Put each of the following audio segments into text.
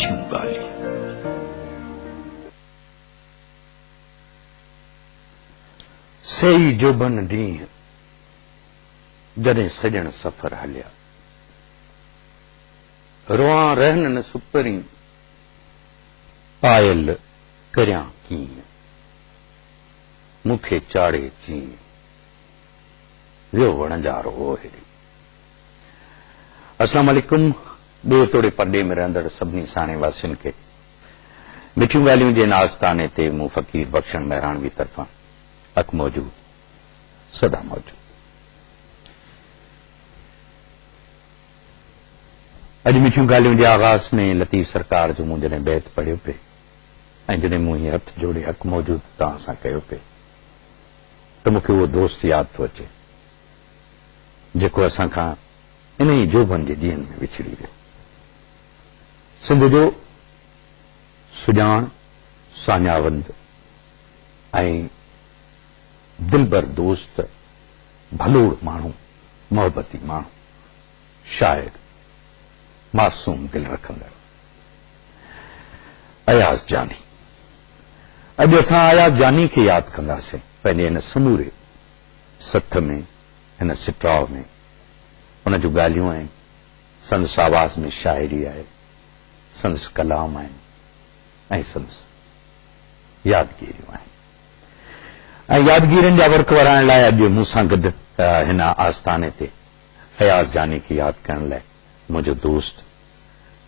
मिठियूं ॻाल्हियूं। सही जोबन ॾींहुं जॾहिं सॼण सफ़र हलिया, रोआं रहन न सुपरी आयल करियां कीअं, मूंखे चाड़े चीअं वियो वणजारो ओहिड़ी। अस्सलाम वालेकुम। ॿिए तोड़े पर्दे में रहंदड़ सभिनी साणे वासियुनि खे मिठियूं ॻाल्हियूं जे नास्ताने ते मूं फ़कीर बख़्शण महिराणवी तरफ़ां अक मौजूद सदा मौजूद। अॼु मिठियूं ॻाल्हियूं जे आगाज़ में लतीफ़ सरकार जो मूं जॾहिं बैत पढ़ियो पिए ऐं जॾहिं मूं हीअ हथ जोड़े अक मौजूद तव्हां सां कयो पिए त मूंखे उहो दोस्त यादि थो अचे जेको असां खां इन ई जोबन जे ॾींहंनि में विछड़ी वियो। सिंध जो सुञाण साञावंद ऐं दिलबर दोस्त, भलोड़ माण्हू, मोहबती माण्हू, शाइर, मासूम दिल रखंदड़ अयाज़ जानी। अॼु असां अयाज़ जानी खे यादि कंदासीं पंहिंजे हिन समूरे सथ में, हिन सिटराव में। उन जूं ॻाल्हियूं आहिनि, संदस आवाज़ में शाइरी आहे, संदस कलाम आहिनि ऐं संदस यादगिरियूं आहिनि। ऐं यादगिरियुनि जा वर्क वराइण लाइ अॼु मूं सां गॾु हिन आस्थाने ते अयाज़ जानी खे यादि करण लाइ मुंहिंजो दोस्त,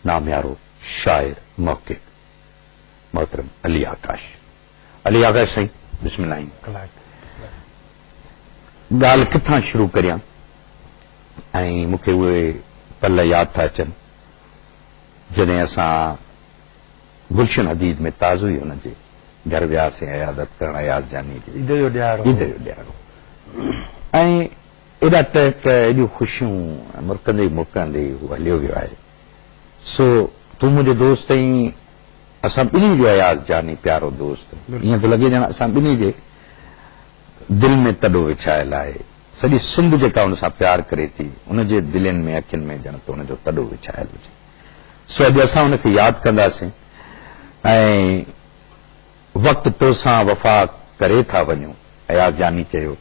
नामियारो शाइर, मौक़िफ़ मोहतरम अली आकाश। अली आकाश साईं, बिस्मिल्लाह। ॻाल्हि किथां शुरू करियां ऐं मूंखे उहे पल यादि था अचनि जॾहिं असां गुलशन हदीद में ताज़ो ई हुनजे घर वियासीं अयादत करण अयाज़ जानी जी, ईद जो ॾियारो। ऐं एॾा टहक, एॾियूं ख़ुशियूं मुरकंदे मुरकंदे हू हलियो वियो आहे। सो तूं मुंहिंजो दोस्त ऐं असां ॿिन्ही जो अयाज़ जानी प्यारो दोस्त। ईअं थो लॻे ॼण असां ॿिन्ही जे दिलि में तॾो विछायल आहे। सॼी सिंध जेका हुन सां प्यार करे थी, उनजे दिलनि में अखियुनि में ॼण त हुनजो तॾो विछायल हुजे। सो अॼु असां हुनखे यादि कंदासीं ऐं वक़्तु तोसां वफ़ा करे था वञूं। अयाज़ जानी चयो,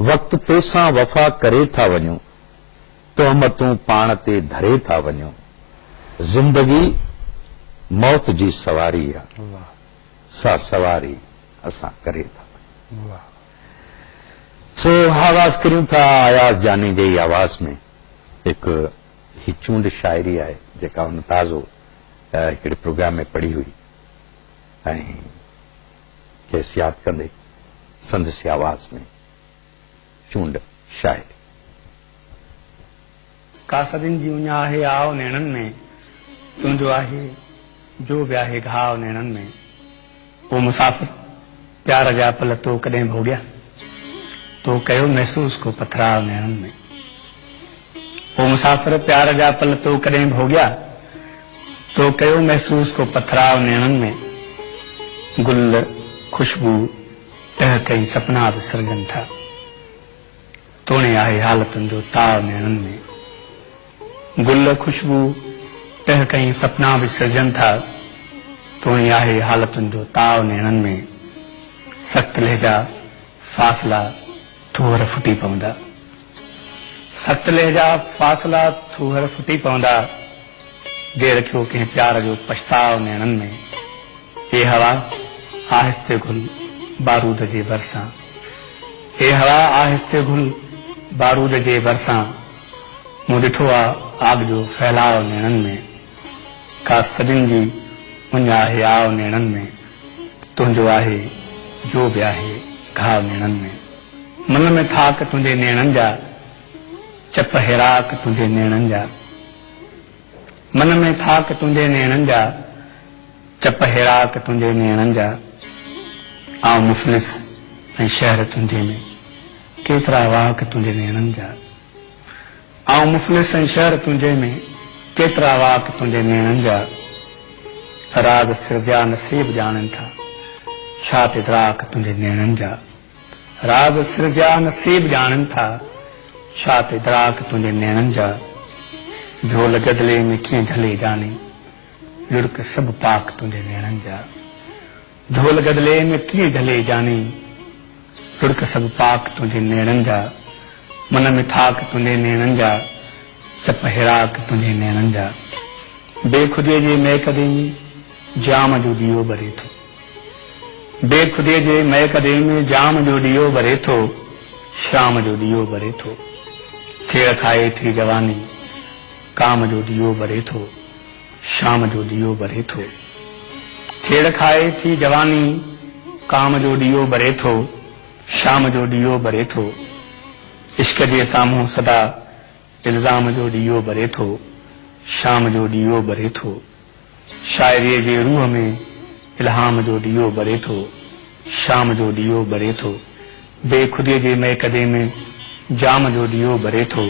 वक़्तु तोसां वफ़ा करे था वञूं, तोहमतूं पाण ते धरे था वञूं, ज़िंदगी मौत जी सवारी आहे, सा सवारी असां करे था वञूं। सो आवाज़ करियूं था अयाज़ जानी जे आवाज़ में। हिकु ही चूंड शाइरी आहे जेका हुन ताज़ो हिकिड़े प्रोग्राम में पढ़ी हुई ऐं खेसि यादि कंदे संदसि आवाज़ में चूंड शाइरी। कासदिन जी उञा आहे आओ नैणनि में, तुंहिंजो आहे जो बि आहे घाव नैणनि में। ओ मुसाफ़िर प्यार जा पल तो कॾहिं भोॻिया, तो कयो महसूस को पथराव नैणनि में। ओ मुसाफ़िर प्यार जा पल तो कॾहिं भोॻिया, तो कयो महसूस को पथराव नैणनि में। गुल खुशबू ॾह कई सपना विसर्जन था, तोणे आहे हालतुनि जो ताव नैणनि में। गुल खुशबू ॾह कई सपना विसर्जन था, तोणे आहे हालतुनि जो ताव नैणनि में। सख़्त लहजा फ़ासिला थूहर फुटी पवंदा, सख़्त लहजा फ़ासिला थूहर फुटी पवंदा, जे रखियो कंहिं प्यार जो पछताव नैणनि में। हे हवा आहिस्ते घुल बारूद जे भरिसां, हे हवा आहिस्ते घुल बारूद जे भरिसां। मूं ॾिठो आहे आग जो फैलाव नैणनि में। का सदिन जी उञ आहे आव नैणनि में, तुंहिंजो आहे जो बि आहे घाव नैणनि में। मन में थाक तुंहिंजे नैणनि जा, चप हेराक तुंहिंजे नैणनि जा। मन में थाक तुंहिंजे नैणनि जा, चप हेराक तुंहिंजे नैणनि जा। आउं मुफ़लिस ऐं शहर तुंहिंजे में, केतिरा वाक तुंहिंजे नैणनि जा। आउं मुफ़लिस ऐं शहर तुंहिंजे में, केतिरा वाक तुंहिंजे नैणनि जा। राज़ सिरजा नसीब ॼाणनि था, छा ते द्राक तुंहिंजे नैणनि जा। राज़ सिरजा नसीब ॼाणनि था, छा ते द्राक तुंहिंजे नैणनि जा। झोल गदले में कीअं झले जाने, लुड़क सब पाक तुझे नैणन जा झोल गदले में कीअं ढले जानी लुड़क सब पाक तुझे नैणन जा मन में थाक तुझे नैणन जा चप हिराक तुझे नैणन जा बेखुदीअ जे महकदे में जाम जो ॾीओ ॿरे थो बेखुदीअ जे महकदे में जाम जो ॾीओ ॿरे थो शाम जो ॾीओ ॿरे थो थेड़ खाए थी जवानी काम जो ॾीओ ॿरे थो शाम जो ॾीओ ॿरे थो थेड़ खाए थी जवानी काम जो ॾीओ ॿरे थो शाम जो ॾीओ ॿरे थो इश्क जे साम्हूं सदा इल्ज़ाम जो ॾीओ ॿरे थो शाम जो ॾीओ ॿरे थो शाइरीअ जे रूह में इल्हाम जो ॾीओ ॿरे थो शाम जो ॾीओ ॿरे थो बेखुदीअ जे महकदे में जाम जो ॾीओ ॿरे थो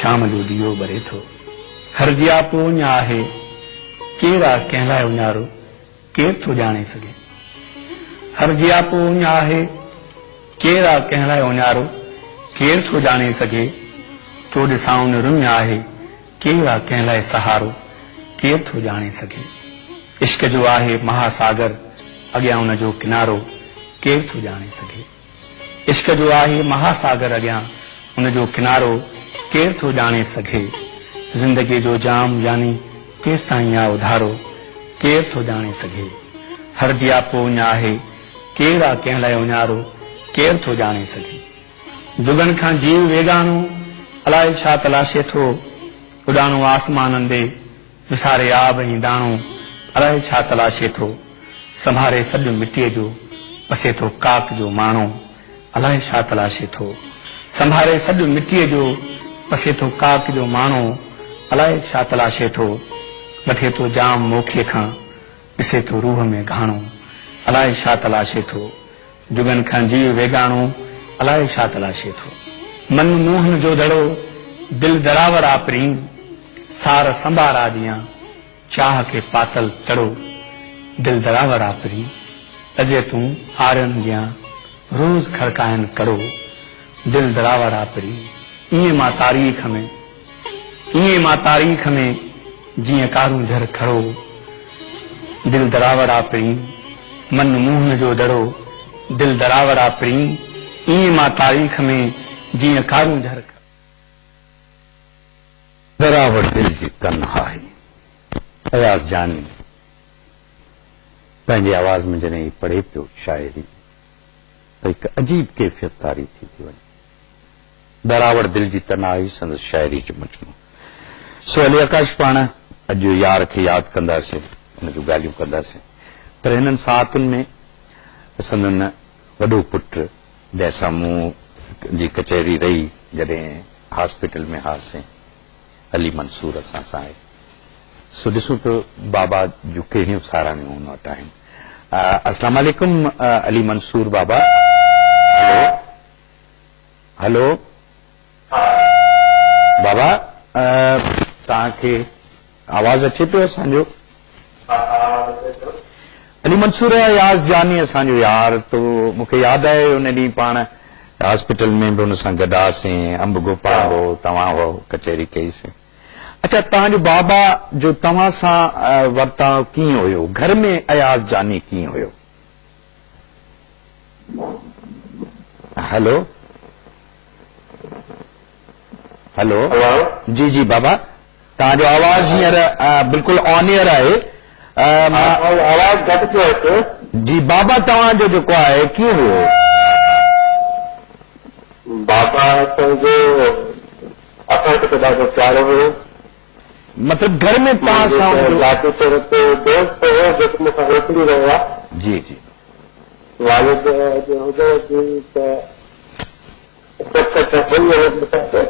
शाम जो ॾीओ ॿरे थो हरजिया पोइ आहे केरु आहे कंहिं लाइ उञारो केरु थो ॼाणे सघे हरजिया पोइ आहे केरु आहे कंहिं लाइ उञारो केरु थो ॼाणे सघे तो ॾिसां रुञ आहे केरु आहे कंहिं लाइ सहारो केरु थो ॼाणे सघे इश्क जो आहे महासागर अॻियां उन जो किनारो केरु थो ॼाणे सघे इश्क जो आहे महासागर अॻियां उन जो किनारो केरु थो ॼाणे सघे ज़िंदगी जो जाम यानी केसि ताईं आहे उधारो केरु थो ॼाणे सघे हरजिया पोइ आहे केरु आहे कंहिं लाइ उञारो केरु थो ॼाणे सघे जुगनि खां जीव वेगानो अलाए छा तलाशे थो उॾाणो आसमाननि ॾे विसारे आब ऐं दाणो अलाए छा तलाशे थो संभारे सॼो मिटीअ जो पसे थो काक जो माणो अलाए छा तलाशे थो संभारे सॼो मिटीअ जो पसे थो काक जो माणो अलाए छा तलाशे थो वठे थो जाम मोखे खां ॾिसे थो रूह में घाणो अलाए छा तलाशे थो जुगनि खां जीव वेगाणो अलाए छा तलाशे थो मन मोहन जो दड़ो दिल दरावर आपरी सार संभारा दियां चाह के पातल चढ़ो दिल दरावर आपरी अजे तूं आरन दियां रोज खड़कायन करो दिल दरावर आपरी इएं मां तारीख़ में जीअं कारूं झर खड़ो दिल दरावर आपरी मन मोहन जो दड़ो दिल दरावर आपरी इएं मां तारीख़ में जीअं कारूं झर दरावर दिल जी तन्हाई अयाज़ जानी पंहिंजी आवाज़ में जॾहिं पढ़े पियो शाइरी त हिकु अजीब कैफ़ियत तारी थी वञे दरावर दिल जी तन्हाई संदसि शाइरी जो मजमू सो अली आकाश पाण अॼु यार खे यादि कंदासीं हुन जूं ॻाल्हियूं कंदासीं पर हिननि सातुनि में संदन वॾो पुटु जंहिंसां मूं जी कचहरी रही जॾहिं हॉस्पिटल में हासीं अली मंसूर असां सां आहे सो ॾिसूं पियो बाबा जूं कहिड़ियूं साराणियूं हुन वटि आहिनि अस्सलाम वालेकुम अली मंसूर बाबा हेलो बाबा तव्हांखे आवाज़ अचे पियो असांजो अली मंसूर याज़ जानी असांजो यार तो मूंखे यादि आहे उन ॾींहुं पाण हॉस्पिटल में बि हुन सां गॾु हुआसीं अंब गोपाल हो तव्हां हो कचहरी कईसीं अच्छा तव्हांजो बाबा जो तव्हां सां वर्ताव कीअं हुयो घर में अयाज़ जानी कीअं हुयो हेलो हेलो जी जी बाबा तव्हांजो आवाज़ हींअर बिल्कुलु ऑन एयर आहे आवाज़ घटि पियो अचे जी बाबा तव्हांजो जेको आहे कीअं हुयो बाबा असांजो असांखे त ॾाढो प्यारो हुयो मतिलबु घर में तव्हां सां ज़ाती तौर ते दोस्त हुयो जेको मूंखां हेतिरी रहियो आहे जी जी वालिद जो हुजे त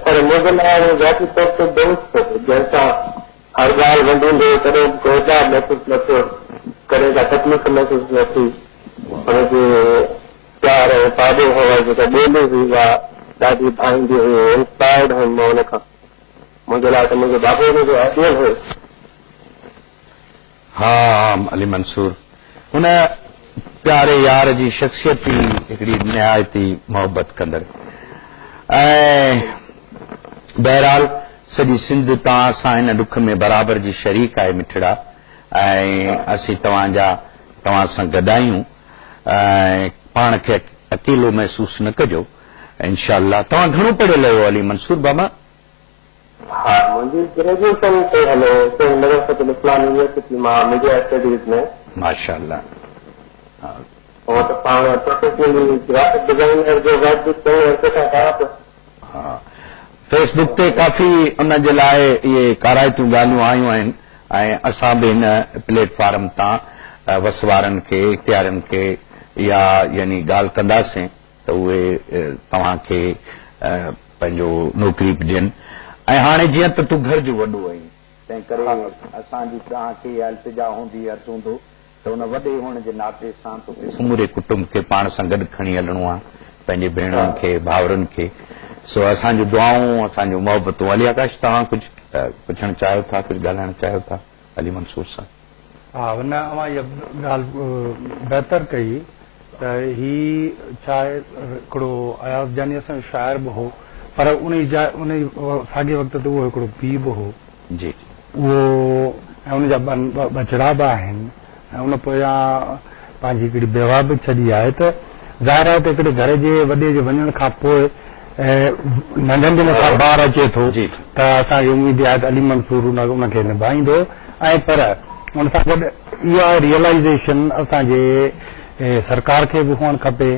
पर मुंहिंजे लाइ ज़ाती तौर ते दोस्त हो जंहिंसां हर ॻाल्हि वंडींदे कॾहिं गोजा महसूसु न थियो कॾहिं का तकलीफ़ महसूसु न थी हुनजे प्यार ऐं पाॾो हुआ जेका ॿोली हुई उहा ॾाढी भाईंदी हुई इंस्पायर्ड हुयुमि मां हुन खां मुंहिंजे लाइ त मुंहिंजो बाबू हुनजो आइडियल हुयो हा अली मंसूर हुन प्यारे यार जी शख़्सियत ई हिकिड़ी निहायती मोहबत कंदड़ ऐं बहरहाल सॼी सिंध तव्हां सां हिन ॾुख में बराबर जी शरीक आहे मिठड़ा ऐं असीं तव्हां सां गॾु आहियूं ऐं पाण खे अकेलो महसूसु न कजो इंशाअल्लाह। तव्हां घणो पढ़ियल आहियो अली मंसूर बाबा? हा, मुंहिंजी ग्रेजुएशन ते हले नगर इस्लाम यूनिवर्सिटी मां मीडिया स्टडीज़ में। माशाअल्लाह। और तो पाण प्रोफेशनली ग्राफिक डिजाइनर जो वर्क बि कयो। हा, फेसबुक ते काफ़ी उन जे लाइ इहे काराइतूं ॻाल्हियूं आयूं आहिनि ऐं असां बि हिन प्लेटफॉर्म तां वसवारनि खे इख़्तियारनि खे इहा यानी ॻाल्हि कंदासीं त उहे तव्हांखे पंहिंजो नौकिरी बि ॾियनि। ऐं हाणे जीअं त तूं घर जो वॾो आहीं तंहिं करे असांजी तव्हांखे इहा इल्तिजा हूंदी अर्ज़ु हूंदो त हुन वॾे हुअण जे नाते सां तोखे समूरे कुटुंब खे पाण सां गॾु खणी हलणो आहे, पंहिंजे भेणनि खे भाउरनि खे। सो असांजूं दुआऊं असांजूं मोहबतूं। अली आकाश, तव्हां कुझु पुछणु चाहियो था, कुझु ॻाल्हाइणु चाहियो था अली मंसूर सां? हा, हुन अवां इहा ॻाल्हि बहितर कई त ही छा आहे, हिकिड़ो अयाज़ जानी असांजो शाइर बि हो, पर उन साॻे वक़्त ते उहो हिकिड़ो पीउ बि हो जी। उहो ऐं उनजा ॿचड़ा बि आहिनि ऐं उन पोयां पंहिंजी हिकिड़ी बेवा बि छॾी आहे। त ज़ाहिर आहे त हिकिड़े घर जे वॾे जे वञण खां पोइ नंढनि दिननि खां ॿार अचे थो त असांखे उमेद आहे त अली मंसूर उनखे निभाईंदो। ऐं पर उन सां गॾु इहा रियलाइज़ेशन असांजे सरकार खे बि हुअणु खपे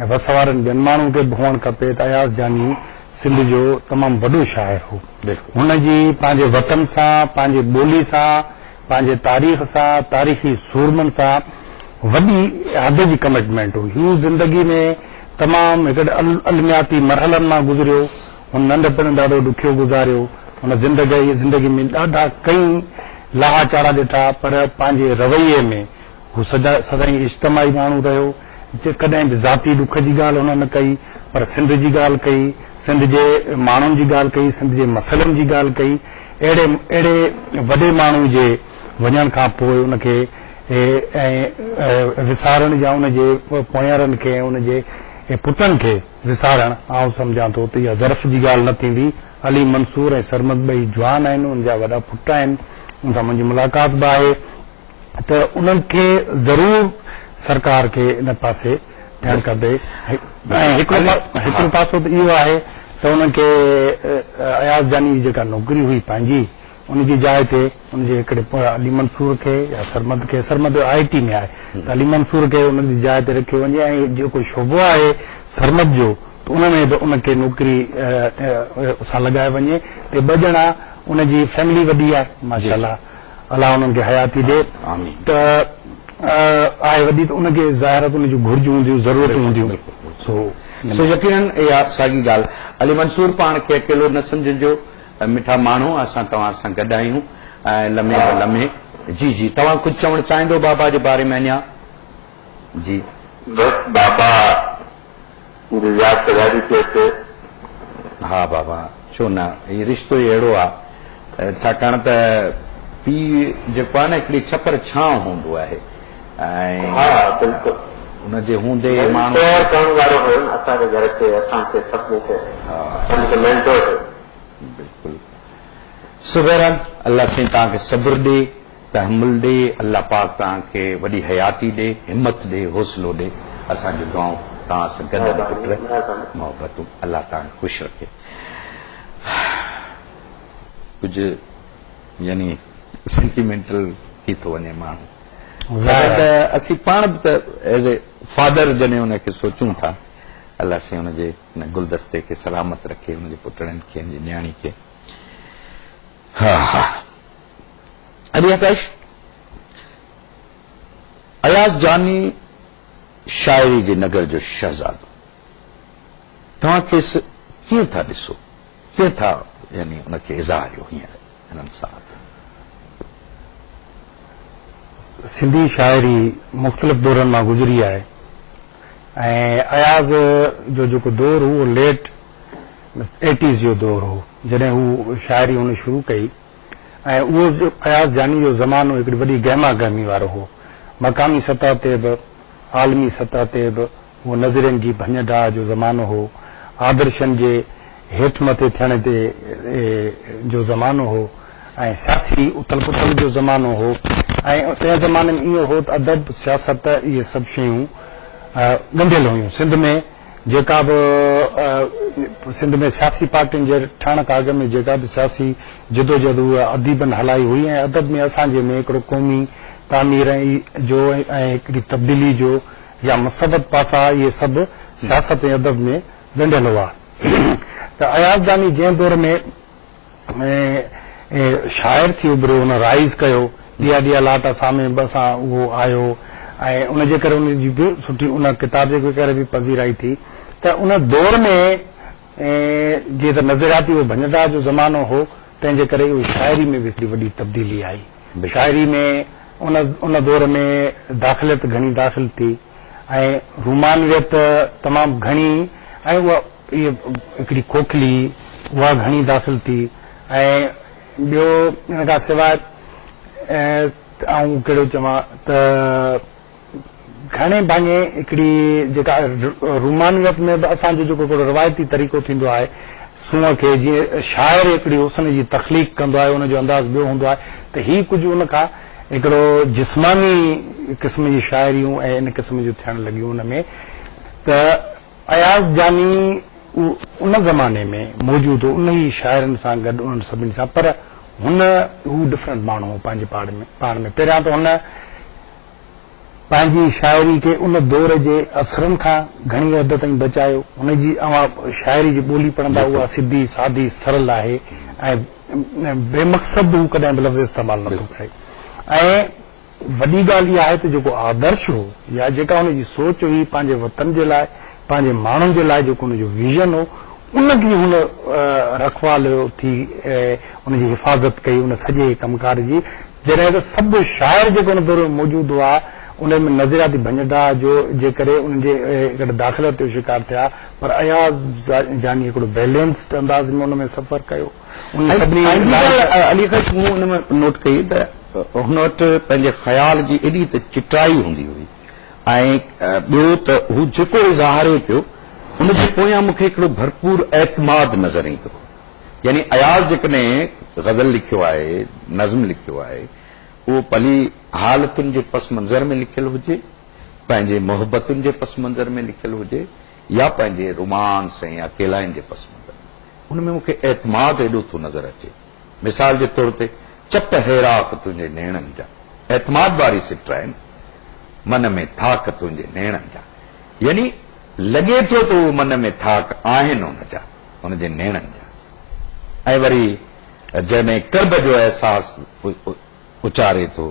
ऐं वस वारनि ॿियनि माण्हुनि खे बि हुअणु खपे त अयाज़ जानी सिंध जो तमामु वॾो शाइर हो। हुनजी पंहिंजे वतन सां, पंहिंजे ॿोली सां, पंहिंजे तारीख़ सां, तारीख़ी सूरमनि सां वॾी हद जी कमिटमेंट हुई। हू ज़िंदगी में तमामु हिकिड़े अलमियाती मरहलनि मां गुज़रियो। हुन नंढपण ॾाढो ॾुखियो गुज़ारियो। हुन ज़िंदगी में ॾाढा कई लाहा चाड़ा ॾिठा, पर पंहिंजे रवैये में हू सदाईं इज्तमाही माण्हू रहियो। कॾहिं बि ज़ाती ॾुख जी ॻाल्हि हुन न कई, पर सिंध जी ॻाल्हि कई, सिंध जे माण्हुनि जी ॻाल्हि कई, सिंध जे मसइलनि जी ॻाल्हि कई। अहिड़े वॾे माण्हू जे वञण खां पोइ उनखे ऐं विसारण या उनजे पोयारनि खे ऐं उनजे पुटनि खे विसारणु आउं सम्झां थो त इहा ज़र्फ़ जी ॻाल्हि न थींदी। अली मंसूर ऐं सरमद ॿई जवान आहिनि, उनजा वॾा पुट आहिनि, उन सां मुंहिंजी मुलाक़ात बि आहे। त उन्हनि खे ज़रूरु सरकार खे इन पासे ध्यानु खपे। ऐं हिकिड़ो पासो त इहो आहे त उन्हनि खे अयाज़ जानी जी जेका नौकिरी हुई पंहिंजी, उनजी जाइ ते उनजे हिकिड़े अली मंसूर खे या सरमद IT में आहे त अली मंसूर खे उनजी जाइ ते रखियो वञे। ऐं जेको शोबो आहे सरमद जो त उनमें बि उनखे नौकिरी सां लॻाए वञे। ते ॿ ॼणा उनजी फैमिली वॾी आहे माशाअल्लाह, अलाह उन्हनि खे हयाती ॾे। त आहे वॾी त उनखे ज़ाहिर उनजूं घुर्जूं हूंदियूं, ज़रूरतूं हूंदियूं। सो यकीनन इहा साॻी ॻाल्हि। अली मंसूर, पाण खे अकेलो न सम्झिजो, मिठा माण्हू असां तव्हां सां गॾु आहियूं ऐं लम्हे लम्हे। जी जी, तव्हां कुझु चवणु चाहींदो बाबा जे बारे में अञा? जी बस बाबा यादि ॾाढी थी अचे। हा बाबा, छो न, हीउ रिश्तो ई अहिड़ो आहे छाकाणि त पीउ जेको आहे न हिकिड़ी छपर छांव हूंदो आहे ऐं हुनजे हूंदे माण्हू करण वारो हो असांजे घर खे, असांखे सभिनी खे मेंटोर हो। बिल्कुलु। सुबहरन अल्लाह साईं तव्हांखे सब्र ॾे, तहमुल ॾे, अल्लाह पाक तव्हांखे वॾी हयाती ॾे, हिमत ॾे, हौसलो ॾे। असांजूं दुआऊं तव्हां सां गॾु पुट मोहबतूं, अल्लाह तव्हांखे ख़ुशि रखे। कुझु यानी सेंटिमेंटल थी थो वञे माण्हू। असीं पाण बि त एज़ ए फादर जॾहिं हुनखे सोचूं था, अल्लाह साईं हुनजे हिन गुलदस्ते खे सलामत रखे, हुनजे पुटड़नि खे, हुनजी न्याणी खे। हा हा, अली आकाश, अयाज़ जानी शाइरी जे नगर जो शहज़ादो, तव्हां खेसि कीअं था ॾिसो, कीअं था यानी हुनखे इज़ारियो हींअर हिननि सां? सिंधी शाइरी मुख़्तलिफ़ दौरनि मां गुज़री आहे ऐं अयाज़ जो जेको दौर हो उहो लेट 80s जो दौर हो जॾहिं हू शाइरी हुन शुरू कई। ऐं उहो अयाज़ जानी जो ज़मानो हिकिड़ी वॾी गहमा गहमी वारो हो। मक़ामी सतह ते बि, आलमी सतह ते बि उहो नज़रनि जी भञ डाह जो ज़मानो हो, आदर्शनि जे हेठि मथे थियण ते जो ज़मानो हो ऐं सियासी उथल पुथल जो ज़मानो हो। ऐं तंहिं ज़माने में इहो हो त अदब सियासत इहे सभु शयूं ॻंढियल हुयूं। सिंध में जेका बि सिंध में सियासी पार्टियुनि जे ठहण खां अॻु में जेका बि सियासी जदोजहद उहा अदीबनि हलाई हुई ऐं अदब में असांजे में हिकिड़ो क़ौमी तामीर जो ऐं हिकिड़ी तब्दीली जो या मुसबत पासा इहे सभु सियासत ऐं अदब में ॻंढियल हुआ। त अयाज़ जानी जंहिं दौर में शाइर थी उभरियो, हुन राइज़ कयो, ॾींहं ॾींहं लाटा सामे सां उहो आयो ऐं उनजे करे उनजी बि सुठी उन किताब जे करे बि पज़ीराई थी। त उन दौर में जीअं त नज़रियाती उहो भंजड़ा जो ज़मानो हो, तंहिंजे करे उहो शाइरी में बि हिकिड़ी वॾी तब्दीली आई। शाइरी में उन दौर में दाख़िलियत घणी दाख़िल थी ऐं रूमानियत तमामु घणी ऐं उहा इहा हिकिड़ी खोखली उहा घणी दाख़िल थी। ऐं ॿियो इन खां सवाइ कहिड़ो चवां त घणे भाङे हिकिड़ी जेका रूमानियत में बि असांजो जेको हिकिड़ो रिवायती तरीक़ो थींदो आहे, सूंहं खे जीअं शाइर हिकिड़ी हुसन जी तख़लीक़ कंदो आहे, उनजो अंदाज़ ॿियो हूंदो आहे, त हीउ कुझु उन खां हिकिड़ो जिस्मानी क़िस्म जी शाइरियूं ऐं इन क़िस्म जूं थियण लॻियूं उन में। त अयाज़ जानी उन ज़माने में मौजूदु हो, उन ई शाइरनि सां गॾु उन्हनि सभिनी सां, पर हुन हू डिफरेंट माण्हू हो पंहिंजे पाण में। पहिरियां त हुन पंहिंजी शाइरी खे उन दौर जे असरनि खां घणी हद ताईं बचायो। हुनजी शाइरी जी ॿोली पढ़ंदा उहा सिधी सादी सरल आहे ऐं बेमक़सद हू कॾहिं बि लफ़्ज़ इस्तेमालु नथो करे। ऐं वॾी ॻाल्हि इहा आहे त जेको आदर्श हो या जेका हुनजी सोच हुई पंहिंजे वतन जे लाइ, पंहिंजे माण्हुनि जे लाइ, जेको हुनजो विज़न हो, उनखे हुन रखवालियो थी, उनजी हिफ़ाज़त कई उन सॼे कमकार जी। जॾहिं त सभु शाइर जेको हुन दौर में मौजूदु हुआ, उन में नज़रियाती भंजड़ा जो जे करे उन्हनि जे हिकिड़े दाख़िलत जो शिकार थिया, पर अयाज़ जानी हिकिड़ो बैलेंस्ड अंदाज़ में उन में सफ़र कयो। अली ख़श मूं उन में नोट कई त हुन वटि पंहिंजे ख़्याल जी एॾी त चिटाई हूंदी हुई ऐं ॿियो त हू जेको इज़हारे पियो उनजे पोयां मूंखे हिकिड़ो भरपूर एतमाद नज़र ईंदो। यानी अयाज़ जेकॾहिं गज़ल लिखियो आहे, नज़्म लिखियो आहे, उहो भली हालतुनि जे पस मंज़र में लिखियलु हुजे, पंहिंजे मोहबतुनि जे पस मंज़र में लिखियलु हुजे, या पंहिंजे रोमांस ऐं अकेलाइनि जे पस मंज़र, उन में मूंखे एतमाद एॾो थो नज़र अचे। मिसाल जे तौर ते चप हैराक तुंहिंजे नेणनि जा, एतमाद वारी सिट आहिनि, मन में थाक तुंहिंजे नेणनि जा, यानी लॻे थो त उहो मन में थाक आहिनि हुन जा, हुनजे नेणनि जा। ऐं वरी जंहिंमें कर्ब जो अहसासु उचारे थो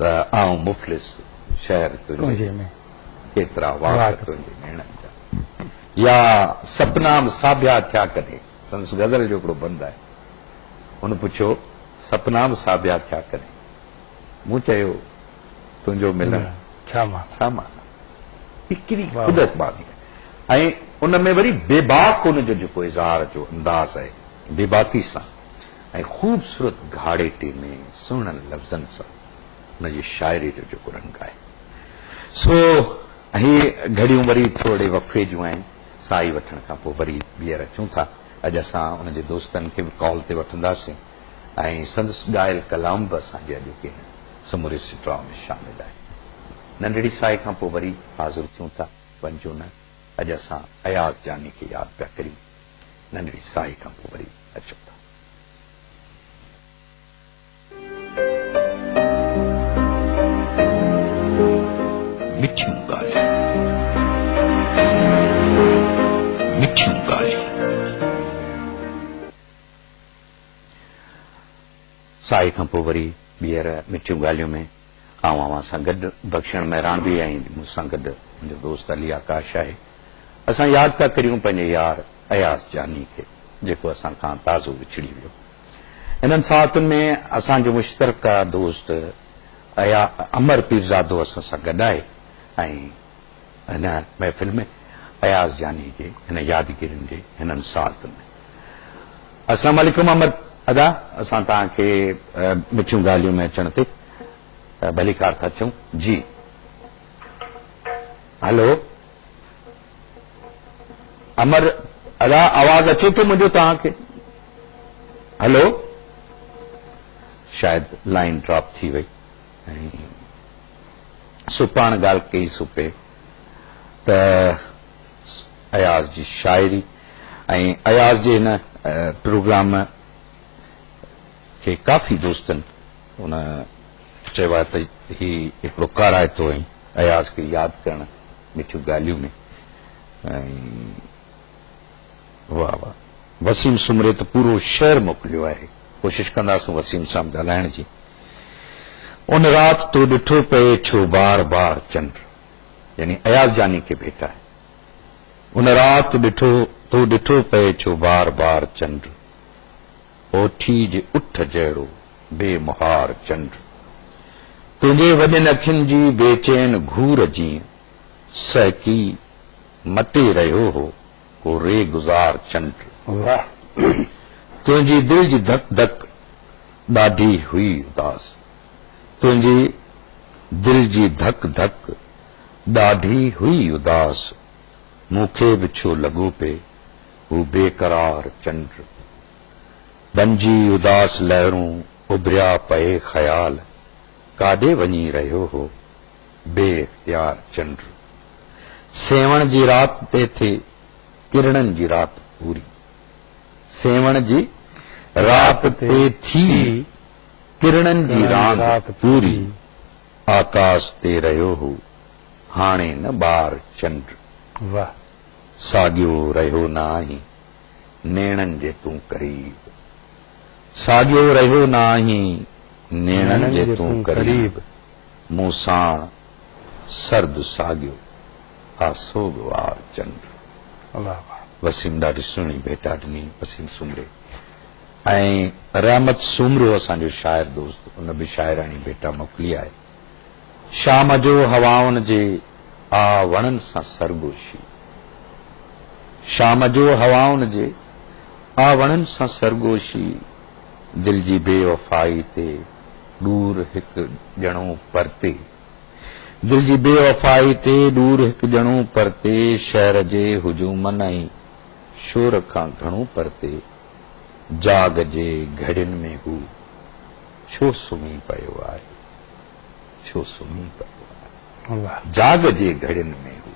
त आऊं मुफ़लिस शहर तुंहिंजे में, केतिरा वाक तुंहिंजे नेणनि जा, या सपना साबिया थिया कॾहिं। संदस गज़ल जो हिकिड़ो बंदि आहे, हुन पुछियो सपना साबिया थिया कॾहिं, मूं चयो तुंहिंजो मिलणु छा माना, हिकिड़ी क़ुदरत बानी आहे। ऐं उन में वरी बेबाक हुनजो जेको इज़हार जो अंदाज़ आहे, बेबाकी सां ऐं ख़ूबसूरत घाड़ेटे में सुहिणनि लफ़्ज़नि सां हुनजी शाइरी जो जेको रंग आहे। सो हीअ घड़ियूं वरी थोरे वक़फ़े जूं आहिनि, साई वठण खां पोइ वरी ॿीहर अचूं था। अॼु असां हुनजे दोस्तनि खे बि कॉल ते वठंदासीं ऐं संदसि ॻायल कलाम बि असांजे अॼु के समूरे सिट्रा में शामिल आहे। नंढड़ी साई खां पोइ वरी हाज़िर थियूं था, वञिजो न। अॼु असां अयाज़ जानी खे यादि पिया करियूं, नंढड़ी साई खां पोइ वरी अचूं था। मिठियूं ॻाल्हियूं, मिठियूं ॻाल्हियूं। साई खां पोइ वरी ॿीहर मिठियूं ॻाल्हियूं में अवां सां गॾु बख़्शण महिरान बि ऐं मूंसां गॾु मुंहिंजो दोस्त अली आकाश आहे। असां यादि पिया करियूं पंहिंजे यार अयाज़ जानी खे, जेको असां खां ताज़ो विछड़ी वियो। इन्हनि सातुनि में असांजो मुश्तरका दोस्त अमर पीरज़ादो असां सां गॾु आहे ऐं हिन महफ़िल में अयाज़ जानी जे हिन यादगिरियुनि जे हिननि सातुनि में। अस्सलाम वालेकुम अमर अदा, असां तव्हांखे मिठियूं ॻाल्हियूं में अचण ते भली कार था चऊं। जी हेलो अमर अदा, आवाज़ अचे थो मुंहिंजो तव्हांखे? हेलो, शायदि लाइन ड्रॉप थी वई। सो पाण ॻाल्हि कई सुपे त अयाज़ जी शाइरी ऐं अयाज़ जे हिन प्रोग्राम खे काफ़ी दोस्तनि हुन चयो आहे त ही हिकिड़ो काराइतो ऐं अयाज़ खे यादि करणु मिठियूं ॻाल्हियूं में ऐं वाह वाह वसीम सुमरे त पूरो शहर मोकिलियो आहे कोशिशि कंदासूं वसीम सां ॻाल्हाइण जी उन राति तो ॾिठो पए छो बार बार चंड यानी अयाज़ जानी खे भेटा है उन राति तो ॾिठो पए छो बार बार चंड ओठी जे उठ जहिड़ो बेमुहार चंड तुंहिंजे वॾनि अखियुनि जी बेचैन घूर जीअं सहकी मटे रहियो हो को रे गुज़ार चंड वाह तुंहिंजी दिल जी धक धक ॾाढी हुई उदास तुंहिंजी दिल जी धक धक ॾाढी हुई उदास मूंखे बि छो लॻो पे हू बेकरार चंड बंजी उदास लहरूं उभरिया पए ख़याल काॾे वञी रहियो हो बेइख्तियार चंड सेवण जी राति ते थे किरणनि जी राति पूरी सेवण जी राति ते थी किरणनि जी राति पूरी आकाश ते रहियो हो हाणे न ॿार चंड वाह साॻियो रहियो न आहीं नेणनि जे तूं करीब साॻियो रहियो न आहीं नेणनि जे तूं करीब मूं साण सर्द साॻियो आसोगवार चंड वाह वाह वसीम ॾाढी सुहिणी भेटा ॾिनी वसीम सुमरे ऐं रहमत सुमरो असांजो शाइर दोस्त उन बि शाइराणी भेटा मोकिली आहे शाम जो हवाउनि जे आ वणनि सां सरगोशी शाम जो हवाउनि जे आ वणनि सां सरगोशी दिल जी बेवफ़ाई ते दूर हिकु ॼणो परते दिल जी बेवफ़ाई ते दूर हिकु ॼणो परते शहर जे हुजूमनि ऐं शोर खां घणो परते जाग जे घड़ियुनि में हू छो सुम्ही पियो आहे छो सुम्ही पियो आहे वाह जाग जे घड़ियुनि में हू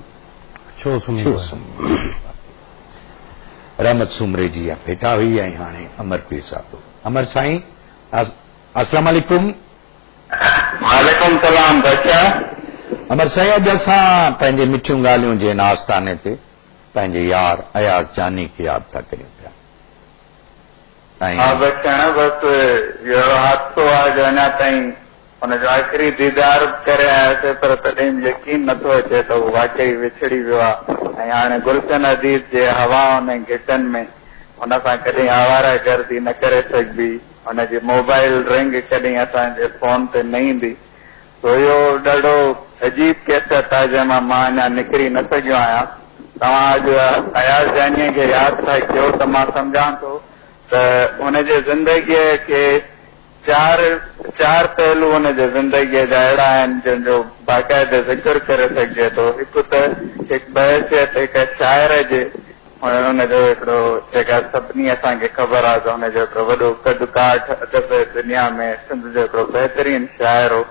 छो सुम्ही छो पियो? सुम्ही पियो आहे रहमत सुमरे जी इहा भेटा हुई ऐं हाणे अमर पेशा थो अमर साईं अस्सलाम वालेकुम वालेकुम सलाम बच्चा अमर साईं अॼु असां पंहिंजे मिठियूं ॻाल्हियूं जे नास्ताने ते पंहिंजे यार अयाज़ जानी खे यादि था करियूं पिया हाँ ऐं बच्चा बस इहो हादसो आहे जो अञा ताईं हुनजो आख़िरी दीदार करे आयासीं पर तॾहिं बि यकीन नथो अचे त उहो वाकई विछड़ी वियो आहे ऐं हाणे गुलशन अदीद जे हवाउनि ऐं गिटनि में हुन सां कॾहिं आवारा गर्दी न करे सघिबी हुनजी मोबाइल रिंग कॾहिं असांजे फोन ते न ईंदी तो इहो ॾाढो अजीब कैसेट आहे जंहिंमां मां अञा निकिरी न सघियो आहियां तव्हां अॼु अयाज़ जानीअ खे यादि था कयो त मां सम्झां थो त हुनजे ज़िंदगीअ खे चार पहलू हुनजे ज़िंदगीअ जा अहिड़ा आहिनि जंहिंजो बाक़ाइदे ज़िक्र करे सघिजे थो हिकु त हिकु बहसियत हिकु शाइर जे हुनजो हिकिड़ो जेका सभिनी असांखे ख़बर आहे त हुनजो हिकिड़ो वॾो कद काठ अदब दुनिया में सिंध जो हिकिड़ो बहितरीन शाइर हो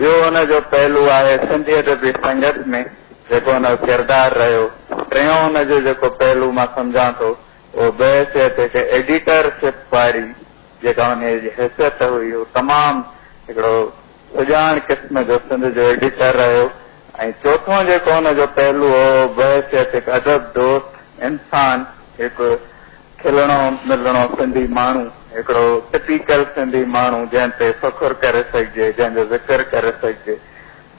ॿियो हुनजो पहलू आहे सिंधी अदबी संगत में जेको हुनजो किरदारु रहियो टियों हुनजो जेको पहलू मां सम्झां थो उहो बहसियत हिकु एडिटरशिप वारी जेका हुनजी हैसियत हुई उहो तमामु हिकिड़ो सुञाण क़िस्म जो सिंध जो एडिटर रहियो ऐं चोथों जेको हुनजो पहलू हो बहसियत हिकु अदब दोस्त इंसान हिकु खिलणो मिलणो सिंधी माण्हू हिकिड़ो टिपिकल सिंधी माण्हू जंहिं ते फ़खुर करे सघिजे जंहिंजो ज़िक्र करे सघिजे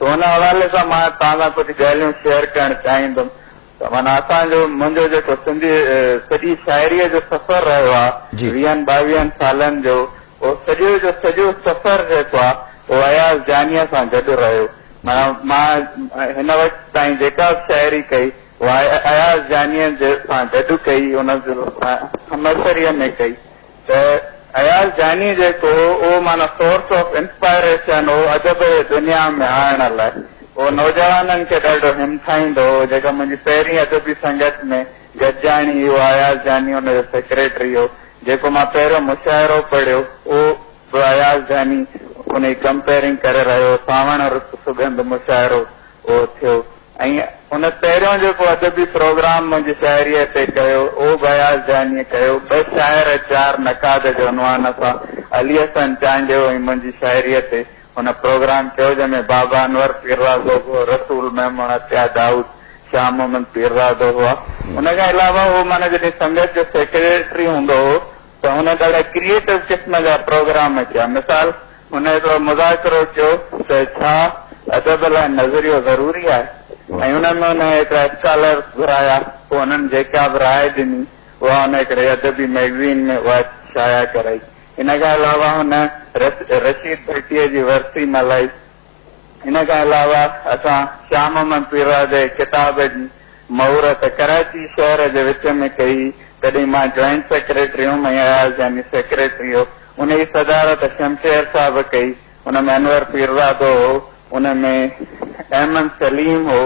त हुन हवाले सां मां तव्हां सां कुझु ॻाल्हियूं शेयर करणु चाहींदुमि त माना असांजो मुंहिंजो जेको सिंधी सॼी शाइरीअ जो सफ़र रहियो आहे 20-22 सालनि जो उहो सॼो सफ़र जेको आहे उहो अयाज़ जानीअ सां गॾु रहियो मां हिन वक़्तु ताईं जेका शाइरी कई उहा अयाज़ जानीअ सां गॾु कई हुनजो हमसरीअ में कई त अयाज़ जानी जेको उहो माना सोर्स ऑफ इंस्पायरेशन हो अदब दुनिया में आणण लाइ उहो नौजवाननि खे ॾाढो हिमथाईंदो हो जेका मुंहिंजी पहिरीं अदबी संगत में गजानी हो अयाज़ जानी हुनजो सेक्रेटरी हो जेको मां पहिरियों मुशाइरो पढ़ियो उहो अयाज़ जानी उन कंपेयरिंग करे रहियो सावण रुत सुगंध मुशाइरो उहो थियो ऐं उन पहिरियों जेको अदबी प्रोग्राम मुंहिंजी शाइरीअ ते कयो उहो बयाज़ जानीअ कयो 2 शाइर 4 नकाद जो उनवान सां अली हसन चांडियो ऐं मुंहिंजी शाइरीअ ते हुन प्रोग्राम कयो जंहिंमें बाबा अनवर पीरराज़ो हो रसूल मेमून अत्या दाऊद शाह मोहम्मद पीरराज़ो हुआ उन खां अलावा उहो माना जॾहिं संगत जो सेक्रेटरी हूंदो हो त हुन ॾाढा क्रिएटिव क़िस्म जा प्रोग्राम कया मिसाल हुन हिकिड़ो मुज़ाकिरो कयो त छा अदब लाइ नज़रियो ज़रूरी आहे ऐं हुनमें हुन हिकिड़ा स्कॉलर्स घुराया पोइ हुननि जेका बि राय ॾिनी उहा हुन हिकिड़े अदबी मैगज़ीन में उहा शाया कराई इन खां अलावा हुन रशीद भट्टीअ जी वरसी मल्हाई इन खां अलावा असां शाह मोहम्मद पीरराज़ जे किताब जी महूरत कराची शहर जे विच में कई तॾहिं मां जॉइंट सेक्रेटरी हुउमि ऐं अयाज़ जानी सेक्रेटरी हो उन जी सदारत शमशेर साहिब कई उनमें अनवर पीरराज़ो हो उनमें अहमद सलीम हो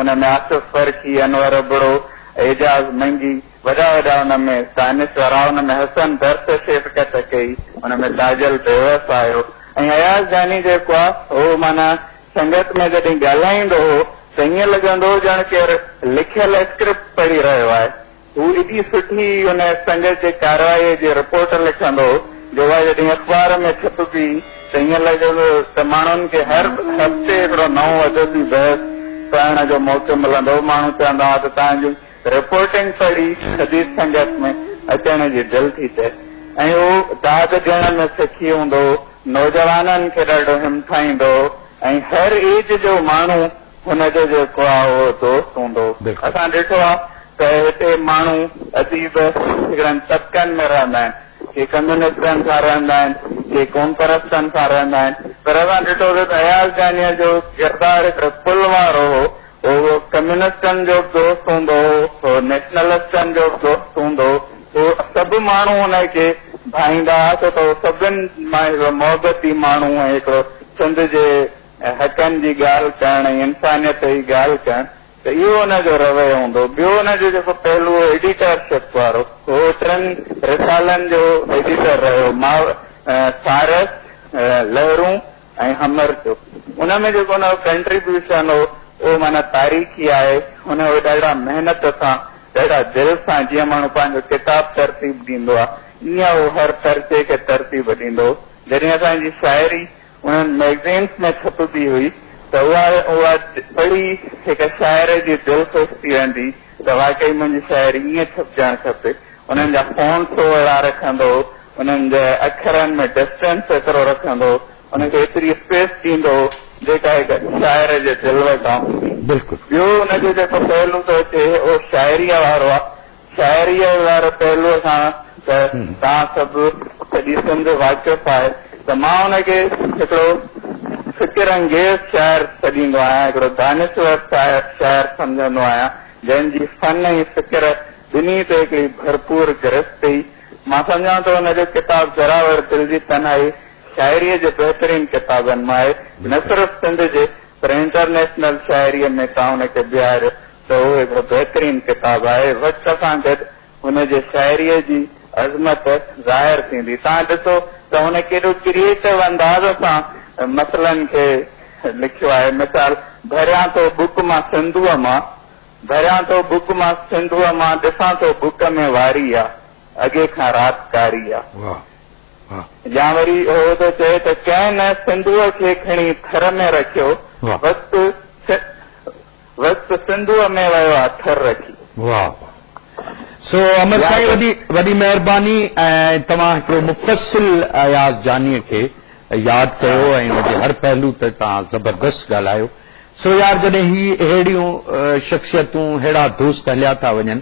उनमें आसिफ फरकी अनवर अबड़ो एजाज मंगी वॾा वॾा हुनमें दानिश वारा हुनमें हसन दर्स शिरकत कई उनमें ताजल बेवस आयो ऐं अयाज़ जानी जेको आहे उहो माना संगत में जॾहिं ॻाल्हाईंदो हो त ईअं लॻंदो हो ॼण केरु लिखियल स्क्रिप्ट पढ़ी रहियो आहे हू एॾी सुठी हुन संगत जे कार्रवाईअ जी रिपोर्ट लिखंदो जो उहा जॾहिं अख़बार में छपबी त ईअं लॻंदो त माण्हुनि खे हर हफ़्ते हिकिड़ो नओं अदबी बहस पढ़ण जो मौक़ो मिलंदो माण्हू चवंदा हुआ त तव्हांजी रिपोर्टिंग पढ़ी हदीस संगत में अचण जी दिलि थी थिए ऐं उहो दाद ॾियण में सिखी हूंदो नौजवाननि खे ॾाढो हिमथाईंदो ऐं हर एज जो माण्हू हुनजो जेको आहे उहो दोस्त हूंदो असां ॾिठो आहे त हिते माण्हू अदीब हिकिड़नि तबिकनि में रहंदा आहिनि के कम्यूनिस्टनि सां रहंदा आहिनि के क़ौम परस्तनि सां रहंदा आहिनि पर असां ॾिठो त अयाज़ जानीअ जो किरदारु हिकिड़ो पुल वारो हो उहो कम्यूनिस्टनि जो बि दोस्त हूंदो हो नेशनलिस्टनि जो बि दोस्त हूंदो हो सभु माण्हू हुनखे भाईंदा छो त सभिनि मां हिकिड़ो मोहबती माण्हू ऐं हिकिड़ो सिंध जे हक़नि जी ॻाल्हि करणु ऐं इंसानियत जी ॻाल्हि करणु त इहो हुनजो रवैयो हूंदो ॿियो हुनजो जेको पहलू हो एडिटरशिप वारो हो 3 रिसालनि जो एडिटर रहियो सारस लहरूं ऐं हमर जो उनमें जेको हुनजो कंट्रीब्यूशन हो उहो माना तारीख़ी आहे हुन ॾाढा महिनत सां ॾाढा दिलि सां जीअं माण्हू पंहिंजो किताब तरतीब ॾींदो आहे ईअं उहो हर पर्चे खे तरतीब ॾींदो जॾहिं असांजी शाइरी उन्हनि मैगज़ीन्स में छपबी हुई त उहा पढ़ी हिकु शाइर जी दिलि ख़ुशि थी वेंदी त वाकई मुंहिंजी शाइरी ईअं छपजणु खपे उन्हनि जा फ़ॉन्ट्स अहिड़ा रखंदो उन्हनि जे अखरनि में डिस्टेंस एतिरो रखंदो उनखे एतिरी स्पेस ॾींदो जेका हिकु शाइर जे दिलि वटां बिल्कुलु ॿियो हुनजो जेको पहलू थो अचे उहो शाइरीअ वारो आहे शाइरीअ वारे पहलूअ सां त तव्हां सभु सॼी सिंध वाक़िफ़ आहे त मां हुनखे हिकिड़ो फिकिर अंगेज़ शाइर छॾींदो आहियां हिकिड़ो दानिश्वर शाइर सम्झंदो आहियां जंहिंजी फन ऐं फिकिर ॿिन्ही ते हिकिड़ी भरपूर गिरफ़्त हुई मां सम्झां थो हुनजो किताब ज़रावर दिलि जी तन्हाई शाइरीअ जे बहितरीन किताबनि मां आहे न सिर्फ़ सिंध जे पर इंटरनेशनल शाइरीअ में तव्हां हुनखे बीहारियो त उहो हिकिड़ो बहितरीन किताब आहे वक़्त सां गॾु हुनजे शाइरीअ जी अज़मत ज़ाहिर थींदी तव्हां ॾिसो त हुन केॾो क्रिएटिव अंदाज़ सां मसइलनि खे लिखियो आहे मिसाल भरियां थो बुक मां सिंधूअ मां भरियां थो बुक मां सिंधूअ मां ॾिसां थो बुक में वारी आहे अॻे खां राति कारी आहे या वरी उहो थो चए त कंहिं न सिंधूअ खे खणी थर में रखियो वक़्तु सिंधूअ में वियो आहे थर रखी सो अमर साईं वॾी महिरबानी ऐं तव्हां हिकिड़ो मुफ़सिल अयाज़ जानीअ खे यादि कयो ऐं हुनजे हर पहलू ते तव्हां ज़बरदस्त ॻाल्हायो सो यार जॾहिं ही अहिड़ियूं शख़्सियतूं अहिड़ा दोस्त हलिया था वञनि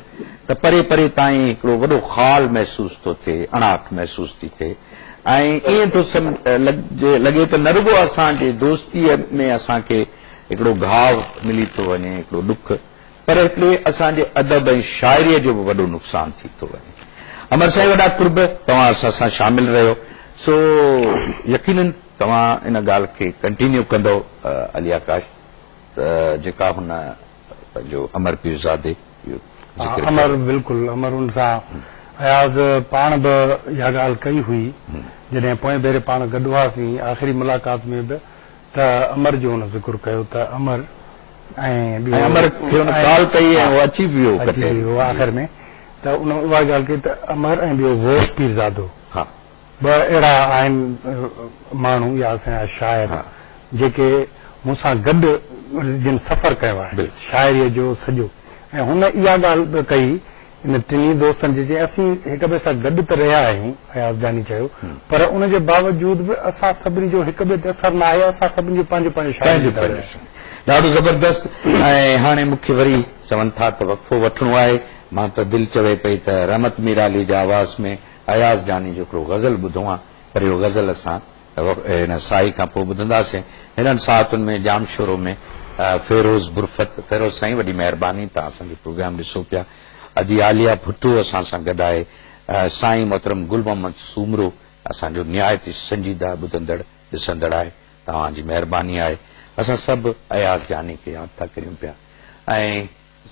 त परे परे ताईं हिकिड़ो वॾो ख़ाल महसूस थो थिए अणाट महसूस थी थिए ऐं ईअं थो लॻे त न रुॻो असांजे दोस्तीअ में असांखे हिकिड़ो घाव मिली थो वञे हिकिड़ो ॾुख पर हिकिड़े असांजे अदब ऐं शाइरीअ जो बि वॾो नुक़सानु थी थो वञे अमर साईं वॾा कुर्ब तव्हां असां सां शामिल रहियो सो यकीनन तव्हां इन ॻाल्हि खे कंटिन्यू कंदो अली आकाश जेका हुन पंहिंजो अमर पीरज़ादे अमर बिल्कुलु अमर हुन सां अयाज़ पाण बि इहा ॻाल्हि कई हुई जॾहिं पोएं भेरे पाण गॾु हुआसीं आख़िरी मुलाक़ात में बि त अमर जो हुन ज़िक्र कयो त अमर ऐं ॿियो- अमर खे हुन कॉल कई ऐं उहो अची वियो अची कटे। वियो आख़िर में त उन उहा ॻाल्हि कई त अमर ऐं ॿियो वोस पीरज़ादो हा ॿ अहिड़ा आहिनि माण्हू या असांजा शाइर जेके मूंसां गॾु जिन सफ़र कयो आहे बिल्कुलु। शाइरीअ जो सॼो ऐं हुन इहा ॻाल्हि बि कई इन टिनी दोस्तनि जी असीं हिक ॿिए सां गॾु त रहिया आहियूं अयाज़ जानी चयो पर उन जे बावजूद बि असां सभिनी जो हिक ॿिए ते असरु न आहे असां सभिनी जो पंहिंजो पंहिंजो शाइरी ॾाढो ज़बरदस्त। ऐं हाणे मूंखे वरी चवनि था त वक़फ़ो वठिणो आहे मां त दिलि चवे पई त रहमत मीर अली जे आवाज़ में अयाज़ जानी जो हिकिड़ो गज़ल ॿुधो आहे पर इहो गज़ल असां हिन साई खां पोइ ॿुधंदासीं। हिननि सातुनि में जाम शोरो में फेरोज़ बुरफत फेरोज़ साईं वॾी महिरबानी तव्हां असांजो प्रोग्राम ॾिसो पिया। अदी आलिया भुट्टो असां सां गॾु आहे साईं मोहतरम गुल मोहम्मद सूमरो असांजो निहायती संजीदा ॿुधंदड़ ॾिसंदड़ आहे तव्हांजी महिरबानी आहे। असां सभु अयाज़ जानी खे यादि था करियूं पिया ऐं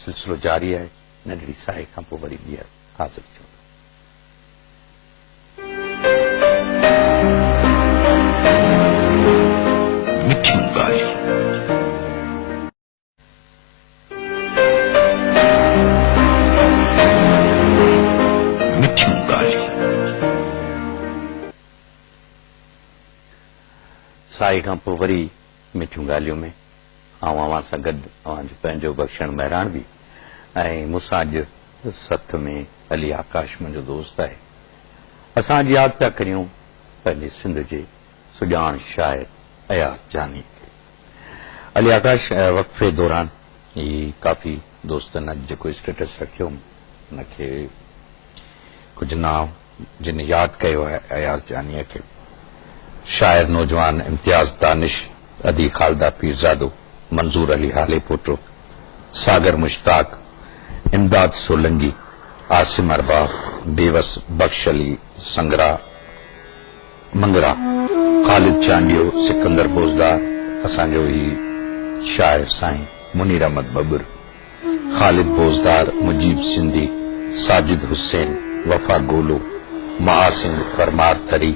सिलसिलो जारी आहे नंढड़ी साई खां पोइ वरी ॿीहर हाज़िर थियो। मिठियूं ॻाल्हियूं मिठियूं ॻाल्हियूं साई खां पोइ वरी मिठियूं ॻाल्हियूं में आऊं अव्हां सां गॾु अव्हांजो पंहिंजो बख़्शण महिराण बि ऐं मूंसां अॼु सथ में अली आकाश मुंहिंजो दोस्त आहे। असां अॼु यादि पिया करियूं पंहिंजे सिंध जे सुजाण शाइर अयाज़ जानी खे। अली आकाश वक़फ़े दौरान ही काफ़ी दोस्तनि अॼु जेको स्टेटस रखियो हुनखे कुझु नाव जिन यादि कयो आहे अयाज़ जानीअ खे शाइर नौजवान इम्तियाज़ दानिश अदी खालदा पीरज़ादो मंजूर अली हाले पोटो सागर मुश्ताक इमदाद सोलंगी आसिम अरबाब बेवस बख्श अली संगरा मंगरा ख़ालिद चांडियो सिकंदर बोज़दार असांजो ही शाइर साईं मुनीर अहमद बबुर ख़ालिद बोज़दार मुजीब सिंधी साजिद हुसैन वफा गोलो महासिन परमार थरी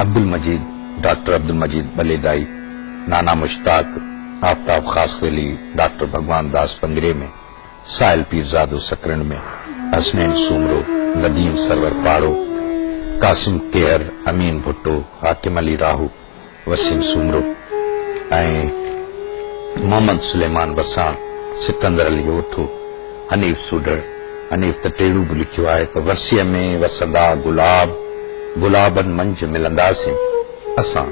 अब्दुल मजीद डॉक्टर अब्दुल मजीद बलेदाई नाना मुश्ताक आफ्ताब खासवेली डॉक्टर भगवान दास पंगरे में साहिल पीरज़ादो सकरण में हसनैन सूमरो नदीम सरवर पाड़ो कासिम केहर अमीन भुट्टो हाकिम अली राहू वसीम सूमरो ऐं मोहम्मद सुलेमान वसाण सिकंदर अली ओठो हनीफ सुडर हनीफ त टेड़ू बि लिखियो आहे त वर्सीअ में वसंदा गुलाब गुलाबनि मंझि मिलंदासीं असां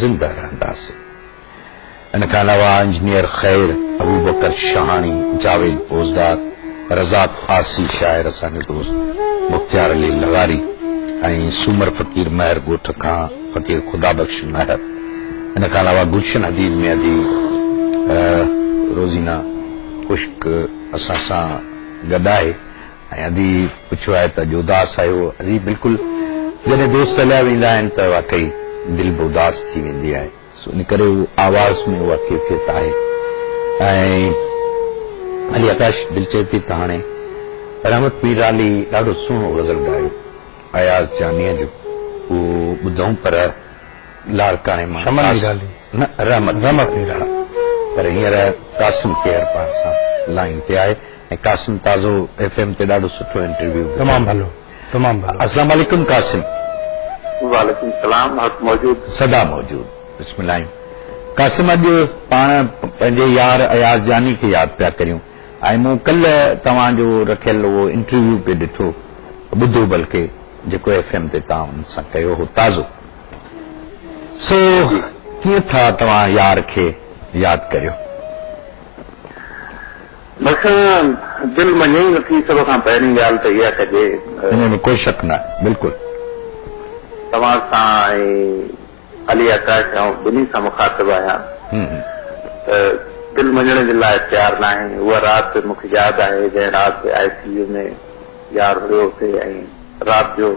ज़िंदा रहंदासीं। इन खां अलावा इंजीनियर ख़ैर अबू बकर शहानी जावेद बोज़दार रज़ाक आसी शाइर असांजो दोस्त मुख्तियार अली लगारी ऐं सूमर फ़कीर महर ॻोठ खां फ़कीर ख़ुदा बख़्श महर। इन खां अलावा गुलशन हदीद में अदी रोज़ीना खुश्क असां सां गॾु आहे ऐं अदी पुछियो आहे त अॼु उदास आहियो अदी बिल्कुलु जॾहिं दोस्त हलिया वेंदा आहिनि त वाकई दिलि बि उदास थी वेंदी आहे इन करे आवाज़ में उहा कैफ़ियत आहे। ऐं अली आकाश दिलि चए थी त हाणे रहमत मीर अली ॾाढो सुहिणो गज़ल ॻायो अयाज़ जानीअ जो उहो ॿुधऊं पर लाड़काणे मां न रहमत पर हींअर कासिम केयर पाण सां लाइन ते आहे ऐं कासिम ताज़ो FM ते ॾाढो सुठो इंटरव्यू तमामु भलो तमामु भलो। अस्सलाम वालेकुम कासिम। वालेकुम सलाम मौजूद सदा मौजूद बिस्मिल्लाह। कासिम अॼु पाण पंहिंजे यार अयाज़ जानी खे यादि पिया करियूं ऐं मूं कल्ह तव्हांजो रखियल उहो इंटरव्यू पे ॾिठो ॿुधो बल्कि जेको FM ते तव्हां हुन सां कयो हो ताज़ो सो कीअं था तव्हां यार खे यादि करियो? बस दिलि मञे ई नथी सभ खां पहिरीं ॻाल्हि त इहा कजे हिन में कोई शक न आहे बिल्कुलु तव्हां सां ऐं अली आकाश ऐं ॿिन्ही सां मुखातिब आहियां त दिलि मञण जे लाइ तयारु न आहे। उहा राति मूंखे यादि आहे जंहिं राति ICU में यार हुयो हुते ऐं राति जो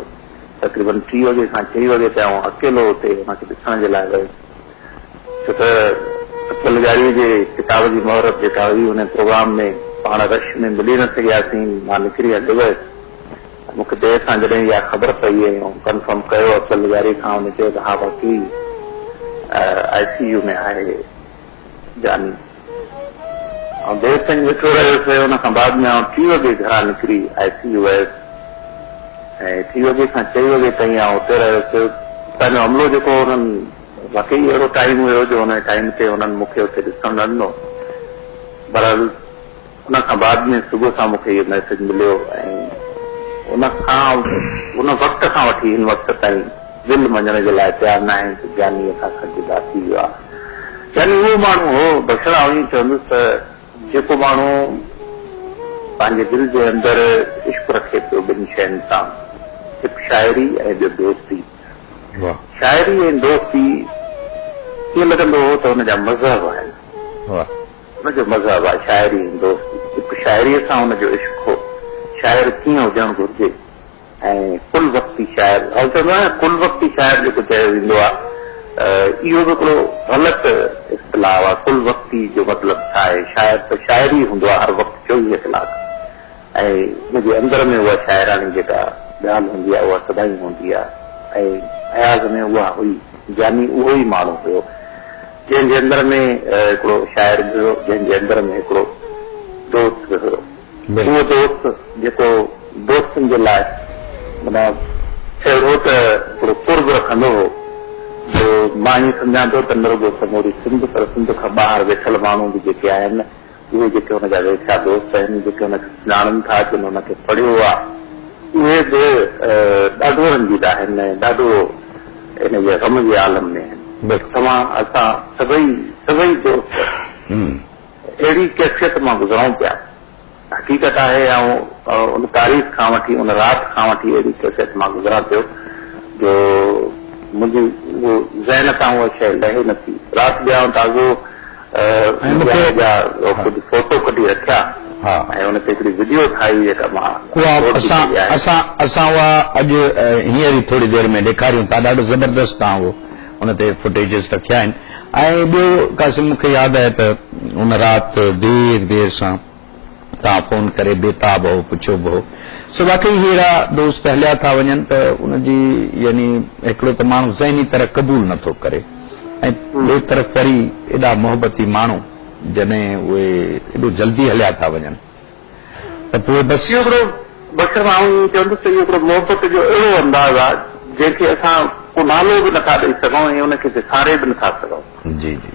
तक़रीबन 3 वॻे खां 6 वॻे ताईं अकेलो हुते हुनखे ॾिसण जे लाइ वियुसि छो त अकलगारीअ जे किताब जी मोहरत जेका हुई हुन प्रोग्राम में पाण रश में मिली न सघियासीं मां निकिरी हली वियुसि मूंखे देरि सां जॾहिं इहा ख़बर पई ऐं कंफर्म कयो अब्दुल जारी खां, हुन चयो त हा बाक़ी ICU में आहे जानी। ऐं देरि ताईं वेठो रहियोसीं। हुन खां बाद में 3 वॻे घरां निकिरी ICU वियुसि ऐं 3 वॻे खां 4 वॻे ताईं हुते रहियोसीं। पंहिंजो अमलो जेको हुननि वाकई अहिड़ो टाइम हुयो जो हुन टाइम ते हुननि मूंखे हुते ॾिसणु न ॾिनो। बहरहाल हुन खां बाद में सुबुह सां मूंखे इहो मैसेज मिलियो ऐं उन वक़्त खां वठी हिन वक़्त ताईं दिलि मञण जे लाइ तयारु न आहिनि त जानी असां जुदा थी वियो आहे। यानी उहो माण्हू हो बख़्शड़ा हुई चवंदुसि त जेको माण्हू पंहिंजे दिलि जे अंदरि इश्क रखे पियो 2 शयुनि सां, हिकु शाइरी ऐं ॿियो दोस्ती। शाइरी ऐं दोस्ती कीअं लॻंदो हो त हुनजा मज़हब आहिनि, हुनजो मज़हब आहे शाइरी ऐं दोस्ती। हिकु शाइरीअ सां हुनजो इश्क हो, शाइर कीअं हुजणु घुरिजे ऐं कुल वक़्ती शाइर। ऐं चवंदो आहियां कुल वक़्ती शाइर जेको चयो वेंदो आहे, इहो बि हिकिड़ो ग़लति इस्तिलाह आहे। कुल वक़्ती जो मतिलबु छा आहे? शाइर त शाइरी हूंदो आहे हर वक़्तु 24 कलाक, ऐं हुनजे अंदर में उहा शाइरानी जेका ॻाल्हि हूंदी आहे उहा सदाईं हूंदी आहे। ऐं अयाज़ में उहा हुई, जानी उहो ई माण्हू हुयो जंहिंजे अंदर में हिकिड़ो शाइर बि हुयो, जंहिंजे अंदर में हिकिड़ो दोस्त बि हुयो। उहो दोस्त जेको दोस्तनि जे लाइ माना अहिड़ो त हिकिड़ो कुर्ब रखंदो हो जो मां ईअं सम्झां थो त न रुॻो समूरी सिंध, पर सिंध खां ॿाहिरि वेठल माण्हू बि जेके आहिनि उहे जेके हुनजा वेठा दोस्त आहिनि, जेके हुनखे सुञाणनि था, जिन हुनखे पढ़ियो आहे, उहे बि ॾाढो रंजीदा आहिनि ऐं ॾाढो इन जे ग़म जे आलम में आहिनि। तव्हां असां सभई दोस्त अहिड़ी कैफ़ियत मां गुज़रूं पिया। हक़ीक़त आहे ऐं उन तारीख़ खां वठी उन राति खां वठी अहिड़ी कैफ़ियत मां गुज़रां पियो जो मुंहिंजी उहो ज़हन तां उहा शइ लहे नथी। राति ॿिया ताज़ो ख़ुदि फोटो कढी रखिया ऐं हुन ते हिकिड़ी वीडियो ठाही जेका मां असां उहा अॼु हींअर ई थोरी देरि में ॾेखारियूं था। ॾाढो ज़बरदस्त तव्हां उहो हुन ते फुटेजिस रखिया आहिनि। ऐं ॿियो कासिम मूंखे यादि आहे त उन राति देरि सां तव्हां फ़ोन करे बेताब हो, पुछो बि हो। सो वाकई अहिड़ा दोस्त हलिया था वञनि त उनजी यानी हिकिड़ो त माण्हू ज़हनी तरह क़बूल नथो करे ऐं ॿिए तरफ़ वरी एॾा मोहबती माण्हू जॾहिं उहे एॾो जल्दी हलिया था वञनि त पोइ बसि हिकिड़ो बख़्शर माण्हू चवंदुसि इहो हिकिड़ो मोहबत जो अहिड़ो अंदाज़ आहे जंहिंखे असां को नालो बि नथा ॾेई सघूं ऐं हुनखे विसारे बि नथा सघूं। जी जी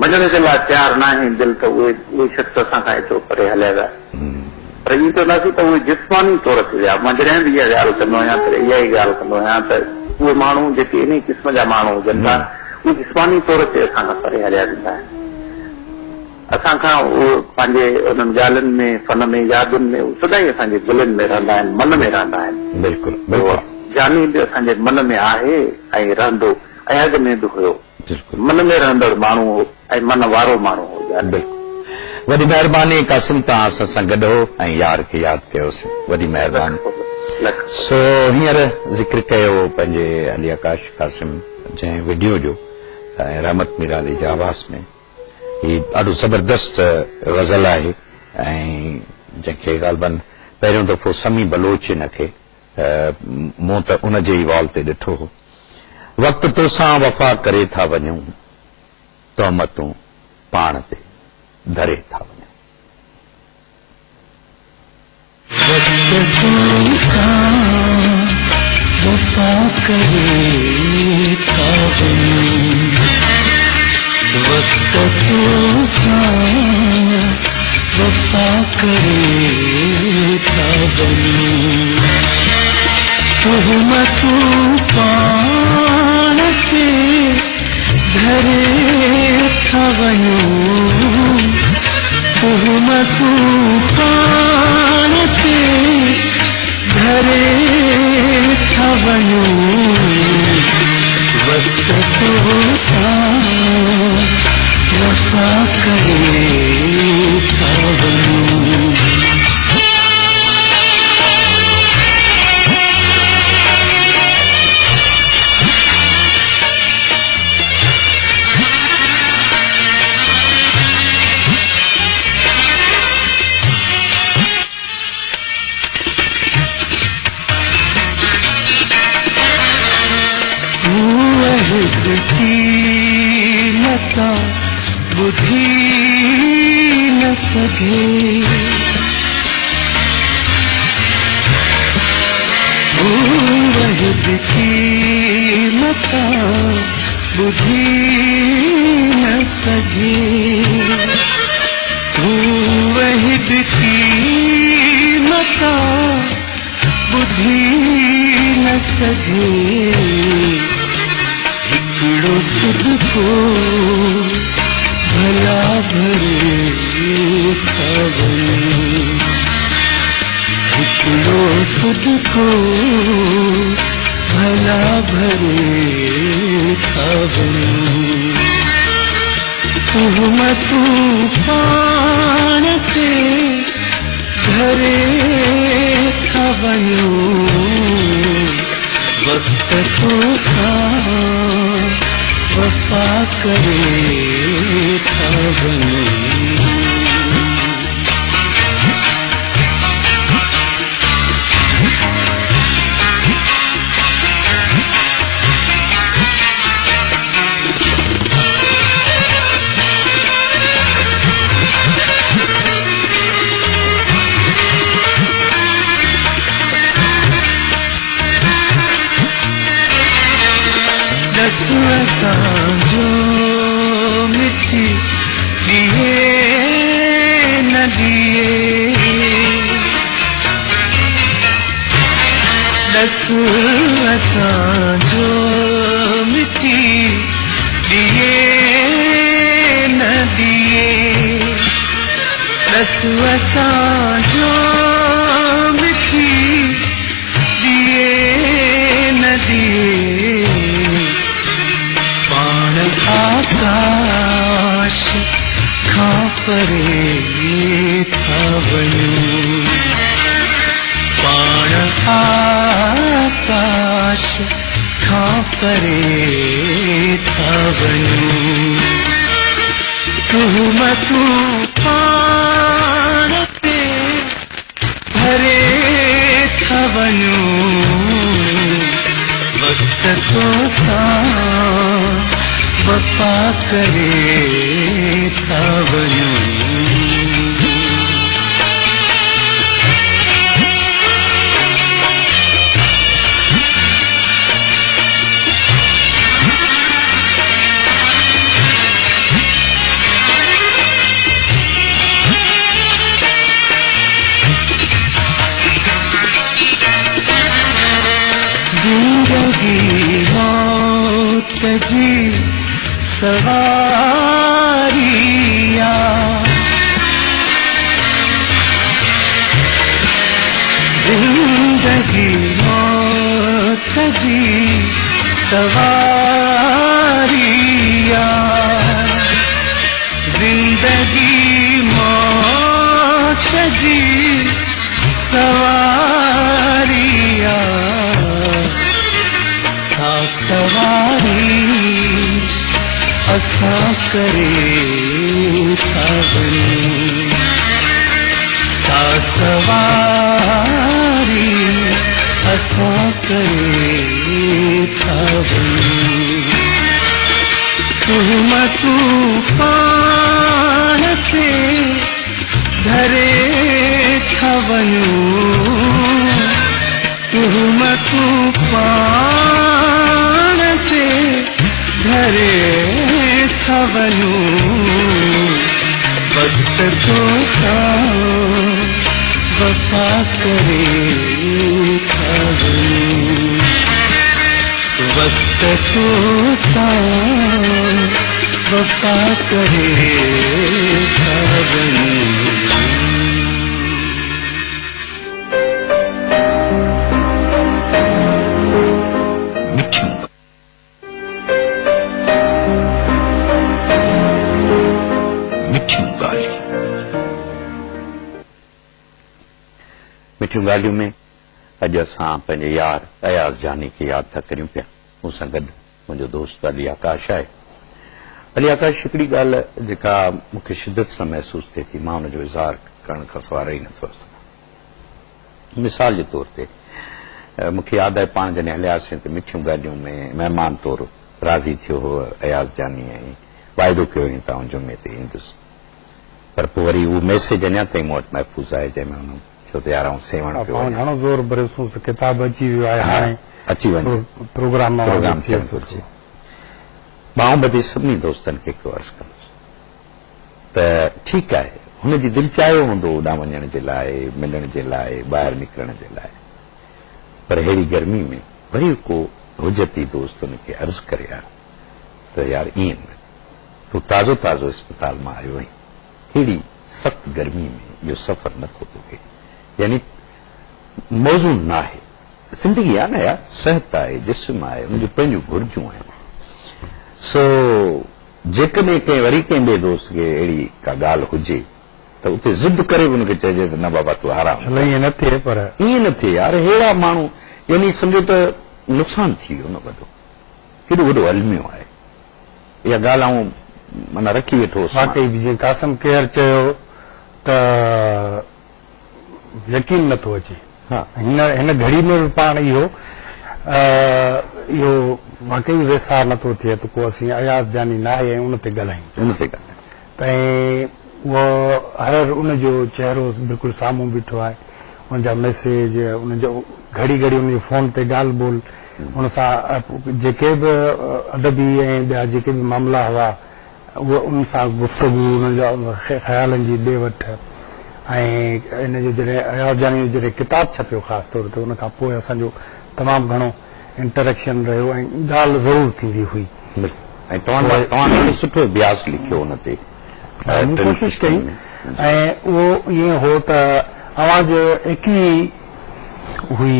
मञण जे लाइ तयारु न आहिनि दिलि त उहे शख़्स असां खां एतिरो परे हलिया विया। पर इहो चवंदासीं त उहे जिस्मानी तौर ते विया। मां जॾहिं बि इहा ॻाल्हि कंदो आहियां त इहा ई ॻाल्हि कंदो आहियां त उहे माण्हू जेके इन क़िस्म जा माण्हू हुजनि था उहे जिस्मानी तौर ते असां खां परे हलिया वेंदा आहिनि। असां खां उहे पंहिंजे उन्हनि ॻाल्हियुनि में, फन में, यादुनि में सदाईं असांजे दिलनि में रहंदा आहिनि, मन में रहंदा आहिनि। बिल्कुलु जानी बि असांजे मन में आहे ऐं रहंदो ऐं अॻ में बि हुयो। मन में रहंदड़ माण्हू हो ऐं मन वारो माण्हू हो। वॾी महिरबानी कासिम, तव्हां असां सां गॾु हो ऐं यार खे यादि कयोसीं। वॾी महिरबानी। सो हींअर ज़िक्र कयो पंहिंजे अली आकाश कासिम जंहिं वीडियो जो ऐं रहमत मीराली जे आवाज़ में। हीउ ॾाढो ज़बरदस्त ग़ज़ल आहे ऐं जंहिंखे ग़ालिबन पहिरियों दफ़ो समी बलोच हिनखे मूं त उन जे ई वॉल ते ॾिठो हो। वक़्तु तोसां वफ़ा करे था वञूं, तहमतूं पाण ते धरे था वञूं। वक़्तु तोसां वफ़ा करे था वञूं, वक़्तु तोसां वफ़ा करे था वञूं, तहमतूं पाण ते धरे था वञूं, तहमतूं पाण ते धरे था वञूं, वक़्तु तोसां वफ़ा करे था वञूं। सघे हू वहिद क़ीमत ॿुधी न सघे हू वहिद क़ीमत ॿुधी न सघे हिकिड़ो सदको भला भरे खवनि हिकिड़ो सदको भला भरे खवनि तूं पाण ते घरे खवनि वक्त तो सां वफा करे था वञो ॾसु असांजो मिठी ॾिए न ॾिए ॾसु असांजो मिठी ॾिए न ॾिए ॾसु असांजो मिठी ॾिए न ॾिए आकाश खां परे था वञूं पाण आकाश खां परे था वञूं तूं पाण ते भरे था वञूं वक्त तो सां वफा करे था वञूं जिंदगी मौत जी सवारिया जिंदगी मौत जी सवारिया जिंदगी मौत जी सवारिया सा सवारी असां करे था वञूं सा सवारी असां करे था वञूं तूं पाण ते धरे था वञूं तूं पाण ते धरे था वञूं वक्त तो सां वफा करे था वञूं वक्त तो सां वफा करे था वञूं मिठियूं ॻाल्हियूं में अॼु असां पंहिंजे यार अयाज़ जानी खे यादि था करियूं पिया मूंसां गॾु मुंहिंजो दोस्त अली आकाश आहे अली आकाश हिकिड़ी ॻाल्हि जेका मूंखे शिदत सां महसूसु थिए थी मां हुनजो इज़हार करण खां सवाइ रही नथो सघां मिसाल जे तौर ते मूंखे यादि आहे पाण जॾहिं हलियासीं त मिठियूं ॻाल्हियूं में महिमान तौरु राज़ी थियो हो अयाज़ जानी ऐं वाइदो कयो हुई तव्हां जुमे ते ईंदुसि पर पोइ वरी उहो मैसेज अञा ताईं मूं वटि महफ़ूज़ आहे जंहिंमें हुन छो त यार सेवण पियो पाण वञे। घणो ज़ोर भरियोसीं किताब अची वियो आहे हाणे अची वञे प्रोग्राम प्रोग्राम थियणु घुरिजे। मां ॿधी सभिनी दोस्तनि खे हिकिड़ो अर्ज़ु कंदुसि त ठीकु आहे हुनजी दिलि चाहियो हूंदो होॾां वञण जे लाइ मिलण जे लाइ ॿाहिरि निकिरण जे लाइ, पर अहिड़ी गर्मी में वरी को हुजती दोस्त हुनखे अर्ज़ु करे हा त यार ईअं न, तूं ताज़ो ताज़ो अस्पताल मां आयो आहीं, अहिड़ी सख़्त गर्मी में इहो सफ़र नथो तोखे, यानी मौज़ू न आहे, ज़िंदगी आहे न यार, सिहत आहे, जिस्म आहे, हुनजूं पंहिंजूं घुरिजूं आहिनि। सो जेकॾहिं कंहिं वरी कंहिं ॿिए दोस्त खे अहिड़ी का ॻाल्हि हुजे त उते ज़िद करे बि हुनखे चइजे त न बाबा तूं आराम चलो ईअं न थिए पर ईअं न थिए यार, अहिड़ा माण्हू यानी सम्झो त नुक़सानु थी वियो न वॾो, केॾो वॾो अलमियो आहे, इहा ॻाल्हि आऊं माना रखी वेठो हुउसि मां। वाकई बि जीअं कासिम केर चयो त यकीन नथो अचे। हा हिन घड़ी में बि पाण इहो वाकई वेसार नथो थिए त को असीं अयाज़ जानी न आहे ऐं उन ते ॻाल्हायूं हुन ते ॻाल्हि त उहो हर उनजो चहिरो बिल्कुलु साम्हूं बीठो आहे, उनजा मैसेज, उनजो घड़ी घड़ी उनजे फ़ोन ते ॻाल्हि ॿोल, उन सां जेके बि अदबी ऐं ॿिया जेके बि मामला हुआ उहो उन सां गुफ़्तगू, उनजा ख़्यालनि जी ॾे वठ, ऐं इन जो जॾहिं अयाज़ जानी जो जॾहिं किताबु छपियो ख़ासि तौर ते उन खां पोइ असांजो तमामु घणो इंटरेक्शन रहियो ऐं ॻाल्हि ज़रूरु थींदी हुई। ऐं तव्हां ॾाढो सुठो अभ्यास लिखियो हुन ते, मूं कोशिशि कई ऐं उहो ईअं हो त आवाज़ 21 हुई,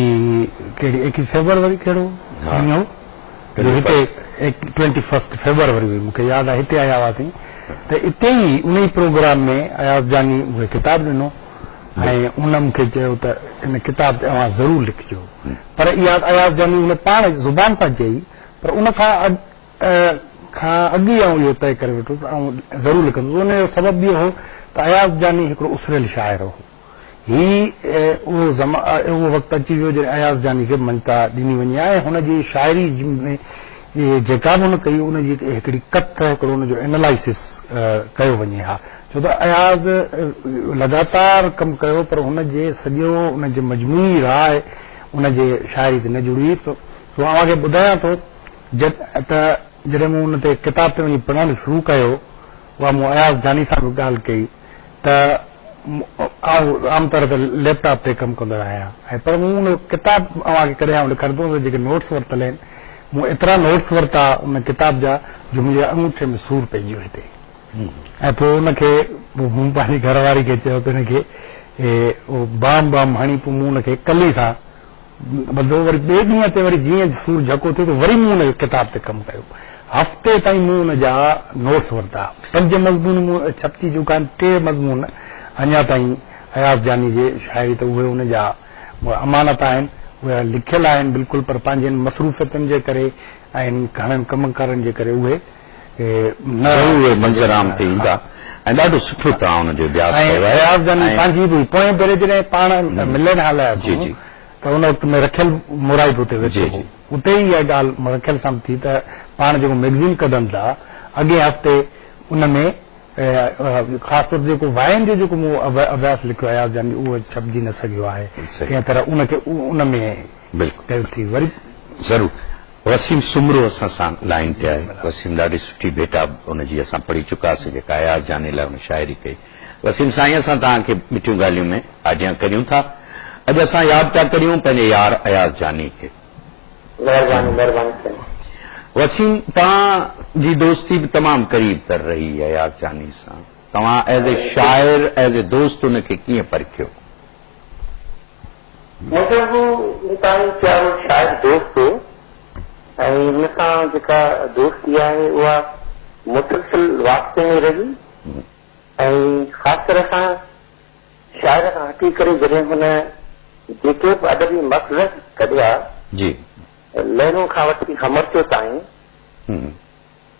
कहिड़ी 21 फेब्रुआरी कहिड़ो ॾींहुं हो? जो हिते 21 फेब्रुआरी हुई, मूंखे यादि आहे हिते आया हुआसीं त इते ई उन ई प्रोग्राम में अयाज़ जानी उहे किताब ॾिनो ऐं उन मूंखे चयो त इन किताब ते अवां ज़रूरु लिखिजो, पर इहा अयाज़ जानी उन पाण ज़ुबान सां चई, पर उन खां अॻु ई आऊं इहो तय करे वेठुसि ऐं ज़रूरु लिखंदुसि। उन जो सबबु इहो हो त अयाज़ जानी हिकिड़ो उसरियल शाइर हो, उहो वक़्तु अची वियो जॾहिं अयाज़ जानी खे मञता ॾिनी वञे ऐं हुनजी शाइरी में जेका बि हुन कई उनजी हिकिड़ी कथ, हिकिड़ो हुनजो एनालाइसिस कयो वञे हा, छो त अयाज़ लगातार कमु कयो पर हुनजे सॼो हुनजे मजमूई राय हुनजे शाइरी ते न जुड़ी। तव्हांखे ॿुधायां थो त जॾहिं मूं हुन ते किताब ते वञी पढ़णु शुरू कयो, उहा मूं अयाज़ जानी सां बि ॻाल्हि कई त आमतौर ते लैपटॉप ते कमु कंदो आहियां, ऐं पर मूं हुन किताब अव्हांखे कॾहिं लिखंदो जेके नोट्स वरितल आहिनि, मूं एतिरा नोट्स वरिता उन किताब जा जो मुंहिंजे अंगूठे में सूर पइजी वियो हिते, ऐं पोइ हुनखे मूं पंहिंजी घरवारी खे चयो त हिनखे बाम बाम हणी पोइ मूं हुनखे कली सां बदिलो, वरी ॿिए ॾींहं ते वरी जीअं सूर झको थियो त वरी मूं हुन किताब ते कमु कयो, हफ़्ते ताईं मूं हुन जा नोट्स वरिता, 5 मज़मून मूं छपजी चुका आहिनि, 3 मज़मून अञा ताईं अयाज़ जानी जे शाइरी त उहे हुन जा अमानत आहिनि, उहे लिखियल आहिनि बिल्कुलु, पर पंहिंजे मसरूफ़ियतुनि जे करे ऐं घणनि कमकारनि जे करे उहे मंज़राम ते ईंदा ऐं ॾाढो सुठो तव्हां हुनजो अभ्यास कयो आहे। अयाज़ जानी पंहिंजी बि पोएं भेरे जॾहिं पाण मिलण हलियासीं त उन वक़्त में रखियल मुराइब उते वेठो हो, उते ई इहा ॻाल्हि रखियल सां थी त पाण जेको मैगज़ीन कढनि था अॻे हफ़्ते उन में ख़ासि तौर ते जेको वाइन जो जेको मूं अभ्यास लिखियो अयाज़ जानी उहो छपजी न सघियो आहे, तंहिं तरह उनखे उन में कयो थी। वरी ज़रूरु वसीम सुमरो असां सां लाइन ते आहे, वसीम ॾाढी सुठी बेटा हुनजी असां पढ़ी चुकासीं जेका अयाज़ जानी लाइ हुन शाइरी कई। वसीम साईं असां तव्हांखे मिठियूं ॻाल्हियूं में आजियां करियूं था, अॼु असां यादि पिया करियूं पंहिंजे यार अयाज़ जानी खे। वसीम तव्हांजी दोस्ती बि तमामु क़रीब तर रही अयाज़ जानी सां, तव्हां एज़ ए शाइर एज़ ए दोस्त हुनखे कीअं परखियो? मुंहिंजो इंसान प्यारो शाइर दोस्त हो ऐं हुन सां जेका दोस्ती आहे उहा मुसलसिल वास्ते में रही ऐं ख़ासि तरह सां शाइर खां हटी करे जॾहिं हुन जेके बि अदबी मक़सद कढिया जी लहरों खां वठी हमरचो ताईं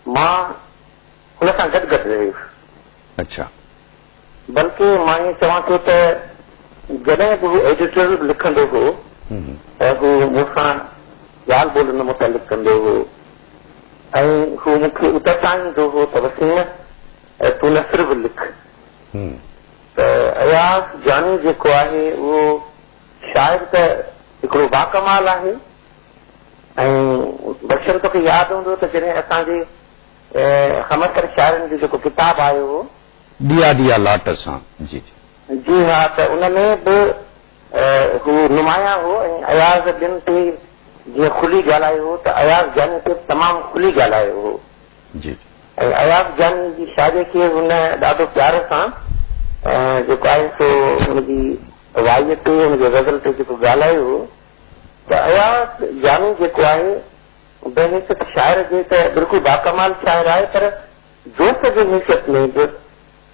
मां हुन सां गॾु गॾु रहियुसि। अच्छा, बल्कि मां ईअं चवां थो त जॾहिं बि हू एडिटर लिखंदो हो त हू मूंसां ॻाल्हि ॿोल हुन मुतालिक़ कंदो हो ऐं हू मूंखे उतरसाईंदो हो त वसीम तूं न सिर्फ़ लिख त अयाज़ जानी जेको आहे उहो शाइर त हिकिड़ो बाकमाल आहे ऐं बशर तोखे यादि हूंदो त जॾहिं असांजे हमसर शाइरनि जो जेको किताबु आयो हो ॾिया ॾिया लाट सां जी जी हा त उन में बि हू नुमाया हो ऐं अयाज़ ॿिनि ते जीअं खुली ॻाल्हायो हो त अयाज़ जानी ते तमामु खुली ॻाल्हायो हो जी ऐं अयाज़ जानी जी शादी खे हुन ॾाढो प्यार सां जेको आहे सो हुनजी वाईअ ते हुनजे गज़ल ते जेको ॻाल्हायो हो त अयाज़ जानी जेको आहे बेहसियत शाइर जे त बिल्कुलु बाकमाल शाइर आहे पर दोस्त जे हैसियत में बि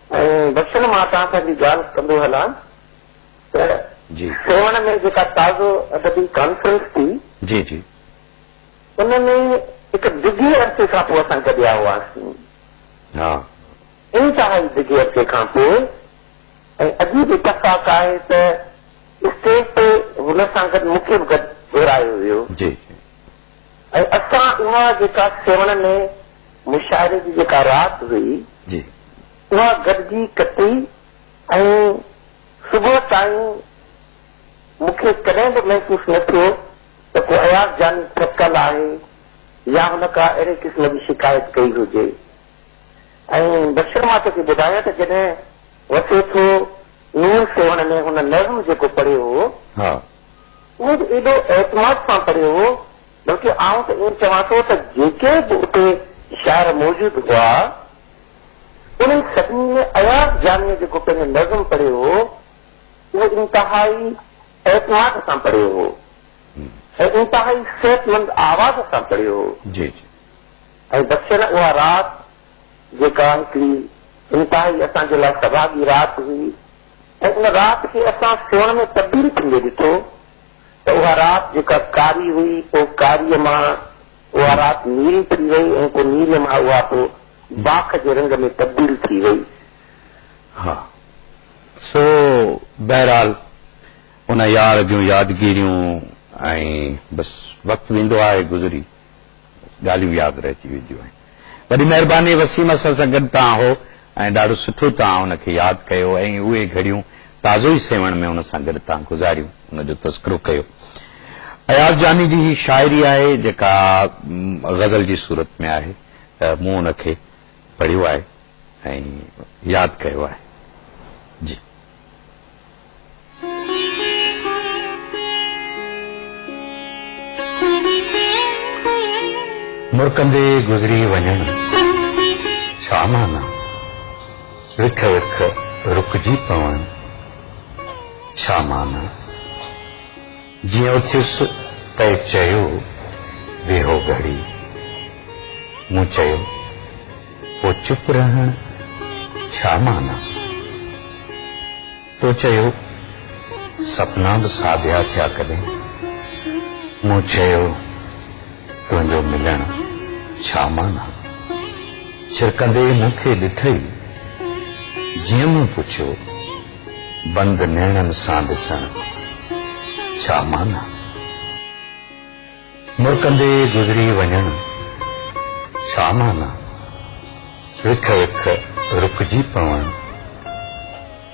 ऐं बख़्शन मां तव्हां सां बि ॻाल्हि कंदो हलां त जी सेवण में जेका ताज़ो अदबी कॉन्फ्रेंस थी जी जी उन में हिकु डिघे अरसे खां पोइ असां गॾिया हुआसीं हा इंतिहाई डिघे अरसे खां पोइ ऐं अॼु बि इतफ़ाक़ आहे त स्टेज ते हुन सां गॾु मूंखे बि गॾु घुरायो वियो जी ऐं असां उहा जेका सेवण में मुशाइरे जी जेका राति हुई जी उहा गॾिजी कटी ऐं सुबुह ताईं मूंखे कॾहिं बि महसूसु न थियो त को अयाज़ जानी थकल आहे या हुन का अहिड़े क़िस्म जी शिकायत कई हुजे ऐं बशर मां तोखे ॿुधायां त जॾहिं वसे थो नूर सेवण में हुन नज़्म जेको पढ़ियो हो हा उहो बि एॾो एतमाद सां पढ़ियो हो बल्कि आउं त ईअं चवां थो त जेके बि उते शाइर मौजूदु हुआ उन सभिनी में अयाज़ जानीअ जेको पंहिंजो नज़्म पढ़ियो हो उहो इंतिहाई एतमाद सां पढ़ियो हो ऐं इंतिहाई सिहतमंद आवाज़ सां पढ़ियो हो जी जी ऐं बशर उहा राति जेका हिकिड़ी इंतिहाई असांजे लाइ सभागी राति हुई ऐं उन राति खे असां सेवण में तब्दील थींदे ॾिठो त उहा राति जेका कारी हुई पोइ कारीअ मां उहा राति नीरी थी वई ऐं पोइ नीरीअ मां उहा पोइ बाख जे रंग में तब्दील थी वई हा सो बहरहाल उन यार जूं यादगिरियूं ऐं बसि वक़्तु वेंदो आहे गुज़री ॻाल्हियूं यादि रहिजी वेंदियूं आहिनि वॾी महिरबानी वसीम असां सां गॾु तव्हां हो ऐं ॾाढो सुठो तव्हां हुनखे यादि कयो ऐं उहे घड़ियूं ताज़ो ई सेवण में हुन सां गॾु तव्हां गुज़ारियूं हुनजो तस्करो कयो अयाज़ जानी जी ही शाइरी आहे जेका ग़ज़ल जी सूरत में आहे त मूं हुनखे पढ़ियो आहे ऐं यादि कयो आहे जी मुरकंदे गुज़री वञण छा माना विख विख रुकजी पवण छा माना जीअं उथियुसि त चयो वेहो घड़ी मूं चयो पोइ चुप रहण छा माना तो चयो सपना बि साबिया थिया कॾहिं मूं चयो तुंहिंजो मिलण छा माना छिरकंदे मूंखे ॾिठई जीअं मूं पुछियो बंदि नेणनि सां ॾिसण छा माना मुरकंदे गुज़री वञण छा माना विख विख रुकजी पवण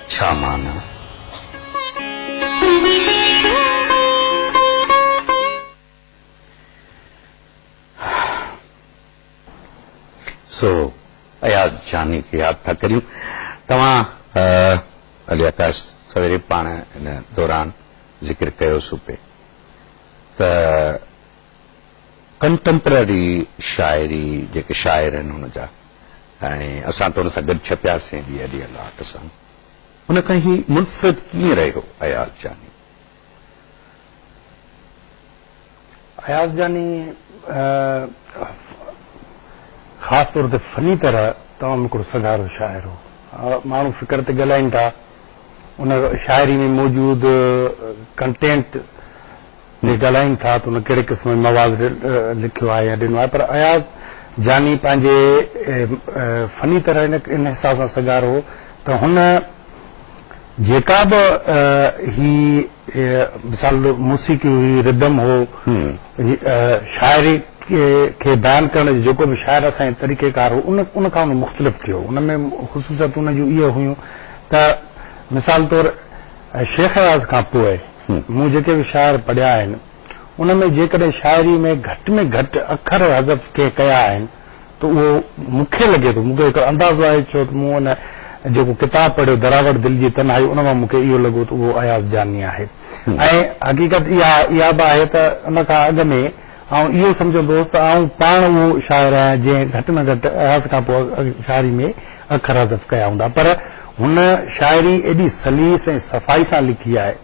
छा माना सो अयाज़ जानी खे यादि था करियूं तव्हां अली आकाश सवेरे पाण इन दौरान ज़िक्र कयो सुपे त कंटेम्पररी शाइरी जेके शाइर आहिनि हुन जा ऐं असां त हुन सां गॾु छपियासीं ॾींहं ॾींहं लाट सां हुन खां ही मुनफ़रिद कीअं रहियो अयाज़ जानी अयाज़ जानी ख़ासि तौर ते फनी तरह तमामु हिकिड़ो सगारो शाइर हो माण्हू फ़िक्र ते ॻाल्हाइनि था उन शाइरी में मौजूदु कंटेंट ते ॻाल्हाइनि था त उन कहिड़े क़िस्म जो मवाज़ लिखियो आहे या ॾिनो आहे पर अयाज़ जानी पंहिंजे फनी तरह इन हिसाब सां सगारो हो त हुन जेका बि ही मिसाल मूसीक़ी हुई रिदम हो शाइरी खे बयान करण जो जेको बि शाइर असांजे तरीक़ेकार हो उन खां उन मुख़्तलिफ़ थियो उन में ख़ुसूसियत उन जूं इहे हुयूं त मिसाल तौर शेख रियाज़ खां पोइ मूं जेके बि शाइर पढ़िया आहिनि उन में जेकॾहिं शाइरी में घटि अखर हज़फ़ के कया आहिनि त उहो मूंखे लॻे थो, मूंखे हिकिड़ो अंदाज़ो आहे, छो त मूं उन जेको किताबु पढ़ियो दरावड़ दिलि जी तन्हाई, उन मां मूंखे इहो लॻो त उहो अयाज़ जानी आहे। ऐं हक़ीक़त इहा बि आहे त उन खां अॻु में ऐं इहो सम्झंदोसि त आउं पाण उहो शाइर आहियां जंहिं घटि में घटि अयाज़ खां पोइ शाइरी में अखर हज़फ़ कया हूंदा, पर हुन शाइरी एॾी सलीस ऐं सफ़ाई सां लिखी आहे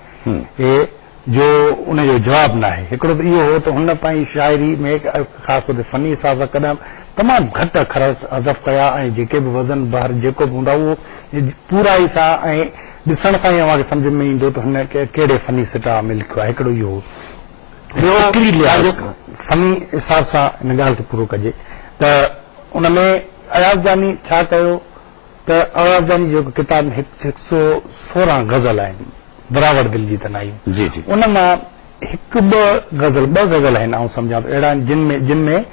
जो उनजो जवाबु न आहे। हिकिड़ो त इहो हो त हुन पंहिंजी शाइरी में ख़ासि तौर ते फनी हिसाब सां कॾहिं तमामु घटि अखर हज़फ़ कया ऐं जेके बि वज़न बहर जेको बि हूंदा उहो पूराई सां ऐं ॾिसण सां ई अव्हांखे सम्झ में ईंदो त हुन कहिड़े फनी सिटा में लिखियो आहे। हिकिड़ो इहो फनी हिसाब सां हिन ॻाल्हि खे पूरो कजे त उन में अयाज़ जानी छा कयो त अयाज़ जानी जेको किताब 116 गज़ल आहिनि दरावड़ दिलि जी तन्हाइयूं, जी जी, उन मां ॿ गज़ल आहिनि ऐं सम्झां थो अहिड़ा जिन में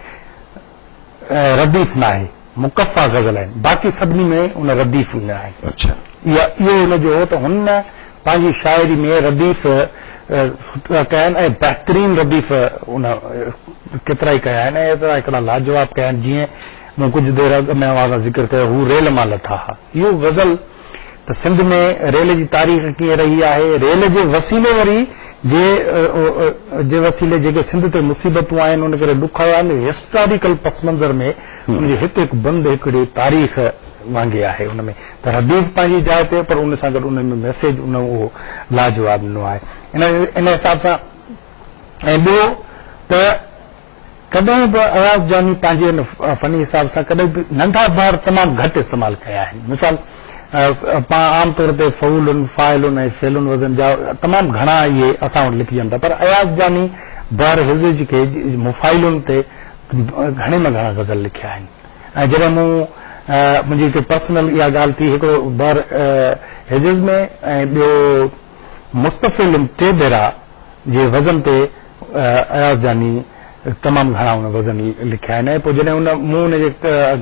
रदीफ़ न आहे, मुकफ़ा गज़ल आहिनि, बाक़ी सभिनी में उन रदीफ़ न आहे। अच्छा, इहो हुनजो हो त हुन पंहिंजी शाइरी में रदीफ़ कया आहिनि ऐं बहितरीन रदीफ़ उन केतिरा ई कया आहिनि ऐं एतिरा हिकिड़ा लाजवाब कया आहिनि। जीअं मूं कुझु देरि अॻु में अवां ज़िक्र कयो हू रेल मां लथा हा, इहो गज़ल त सिंध में रेल जी तारीख़ कीअं रही आहे, रेल जे वसीले वरी जे वसीले जेके सिंध ते मुसीबतूं आहिनि उन करे ॾुख आया आहिनि, हिस्टोरिकल पस मंज़र में उनजी हिकु बंदि हिकिड़ी तारीख़ वांगे आहे उन में त हदीस पंहिंजी जाइ ते, पर उन सां गॾु उन में मैसेज उन उहो लाजवाब ॾिनो आहे। इन हिसाब सां ऐं ॿियो त कॾहिं बि अयाज़ जानी पंहिंजे फनी हिसाब सां कॾहिं बि नंढा बार तमामु घटि इस्तेमालु कया आहिनि। मिसाल आम तौर ते फ़ऊलुनि फ़ाइलुनि ऐं फ़ेलुनि वज़न जा तमामु घणा इहे असां वटि लिखी था, पर अयाज़ जानी बर हिज़ खे मुफ़ाइलुनि ते घणे में घणा गज़ल लिखिया आहिनि। ऐं जॾहिं मुंहिंजी हिकु पर्सनल इहा ॻाल्हि थी, हिकिड़ो बर हिज़ में ऐं ॿियो मुस्तफ़िल टे भेरा जे वज़न ते अयाज़ जानी तमामु घणा हुन वज़न लिखिया आहिनि। ऐं पोइ जॾहिं मूं हुनजे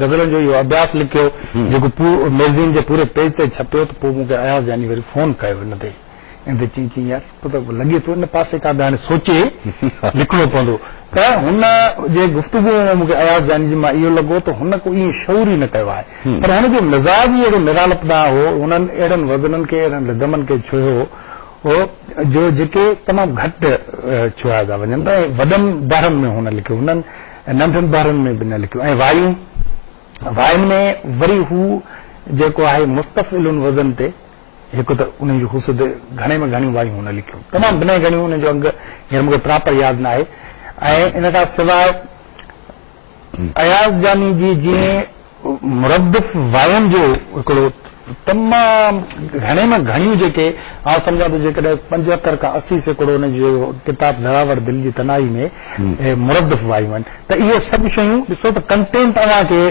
गज़लनि जो इहो अभ्यास लिखियो जेको मैगज़ीन जे पूरे पेज ते छपियो त पोइ मूंखे अयाज़ जानी वरी फ़ोन कयो हिन ते, इन ते चई यार पोइ त लॻे थो इन पासे का बि हाणे सोचे लिखणो पवंदो। त हुन जे गुफ़्तगू में मूंखे अयाज़ जानी जी मां इहो लॻो त हुन को ईअं शऊर ई न कयो आहे, पर हुनजो मिज़ाज ई अहिड़ो निरालपदा हो, हुननि अहिड़नि वज़ननि खे अहिड़नि रिदमनि खे छुयो हो जो जेके तमामु घटि छुआ था वञनि। त वॾनि बहरनि में हुन लिखियो, हुननि नंढनि बहरनि में बि न लिखियो। ऐं वायुनि में वरी हू जेको आहे मुस्तफ़िलुनि वज़न ते हिकु त उन्हनि जी ख़ुशि घणे में घणियूं वायूं हुन लिखियूं, तमामु घणे घणियूं हुनजो अंग हींअर मूंखे प्रॉपर यादि न आहे। ऐं इन खां सवाइ अयाज़ जानी जी जीअं मुरदफ़ वायुनि जो हिकिड़ो तमामु घणे में घणियूं जेके आउं सम्झां थो जेकॾहिं 75 खां 80% हुनजो किताब दरावड़ दिलि जी तन्हाई में मुरदफ़ वायूं आहिनि। त इहे सभु शयूं ॾिसो त कंटेंट अव्हांखे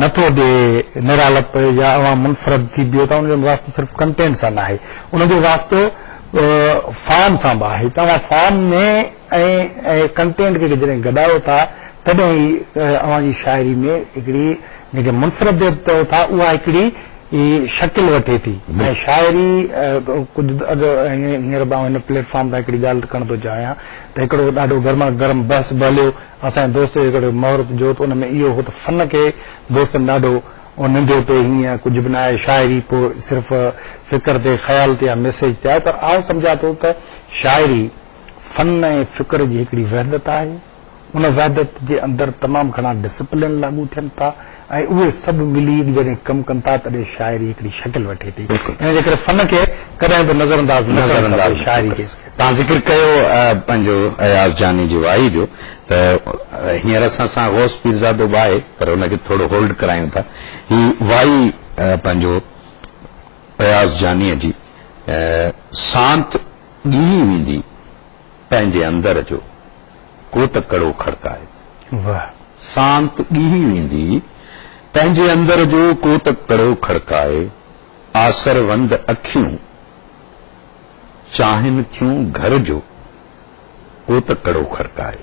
नथो ॾिए निरालप या अव्हां मुनफ़रद थी बियो त हुनजो वास्तो सिर्फ़ु कंटेंट सां न आहे, उनजो वास्तो फॉर्म सां बि आहे। तव्हां फॉर्म में ऐं कंटेंट खे जॾहिं गॾायो था तॾहिं ई अव्हांजी शाइरी में हिकिड़ी जेके मुनफ़रदियत चओ था उहा हिकिड़ी शकिल वठे थी। ऐं शाइरी कुझु हींअर मां हिन प्लेटफॉर्म तां हिकिड़ी ॻाल्हि करणु थो चाहियां त हिकिड़ो ॾाढो गरमा गरम बहस बि हलियो असांजे दोस्त जो हिकिड़ो मुहूर्त जो त उन में इहो हो त फन खे दोस्तनि ॾाढो निंढियो पे हीअं कुझु बि न आहे, शाइरी पोइ सिर्फ़ु फ़िक्र ते ख़्याल ते या मैसेज ते आहे। पर आउं सम्झां थो त शाइरी फन ऐं फ़िक्र जी हिकिड़ी वहदत आहे, उन वहदत जे अंदरि तमामु घणा डिसिप्लिन लागू थियनि था ऐं उहे सभु मिली जॾहिं कमु कनि था तॾहिं शाइरी हिकिड़ी शकिल वठे थी। इन जे करे फन खे कॾहिं बि नज़रअंदाज़ शाइरी खे। तव्हां ज़िक्र कयो पंहिंजो अयाज़ जानी जी वाई जो, त हींअर असां सां गौस पीरज़ादो बि आहे पर हुनखे थोरो होल्ड करायूं था। ही वाई पंहिंजो अयाज़ जानीअ जी सांत ॻीही वेंदी पंहिंजे अंदर जो को त कड़ो खड़काए, सांत ॻीही वेंदी पंहिंजे अंदर जो को त कड़ो खड़काए, आसरवंद अखियूं चाहिनि थियूं घर जो को त कड़ो खड़काए,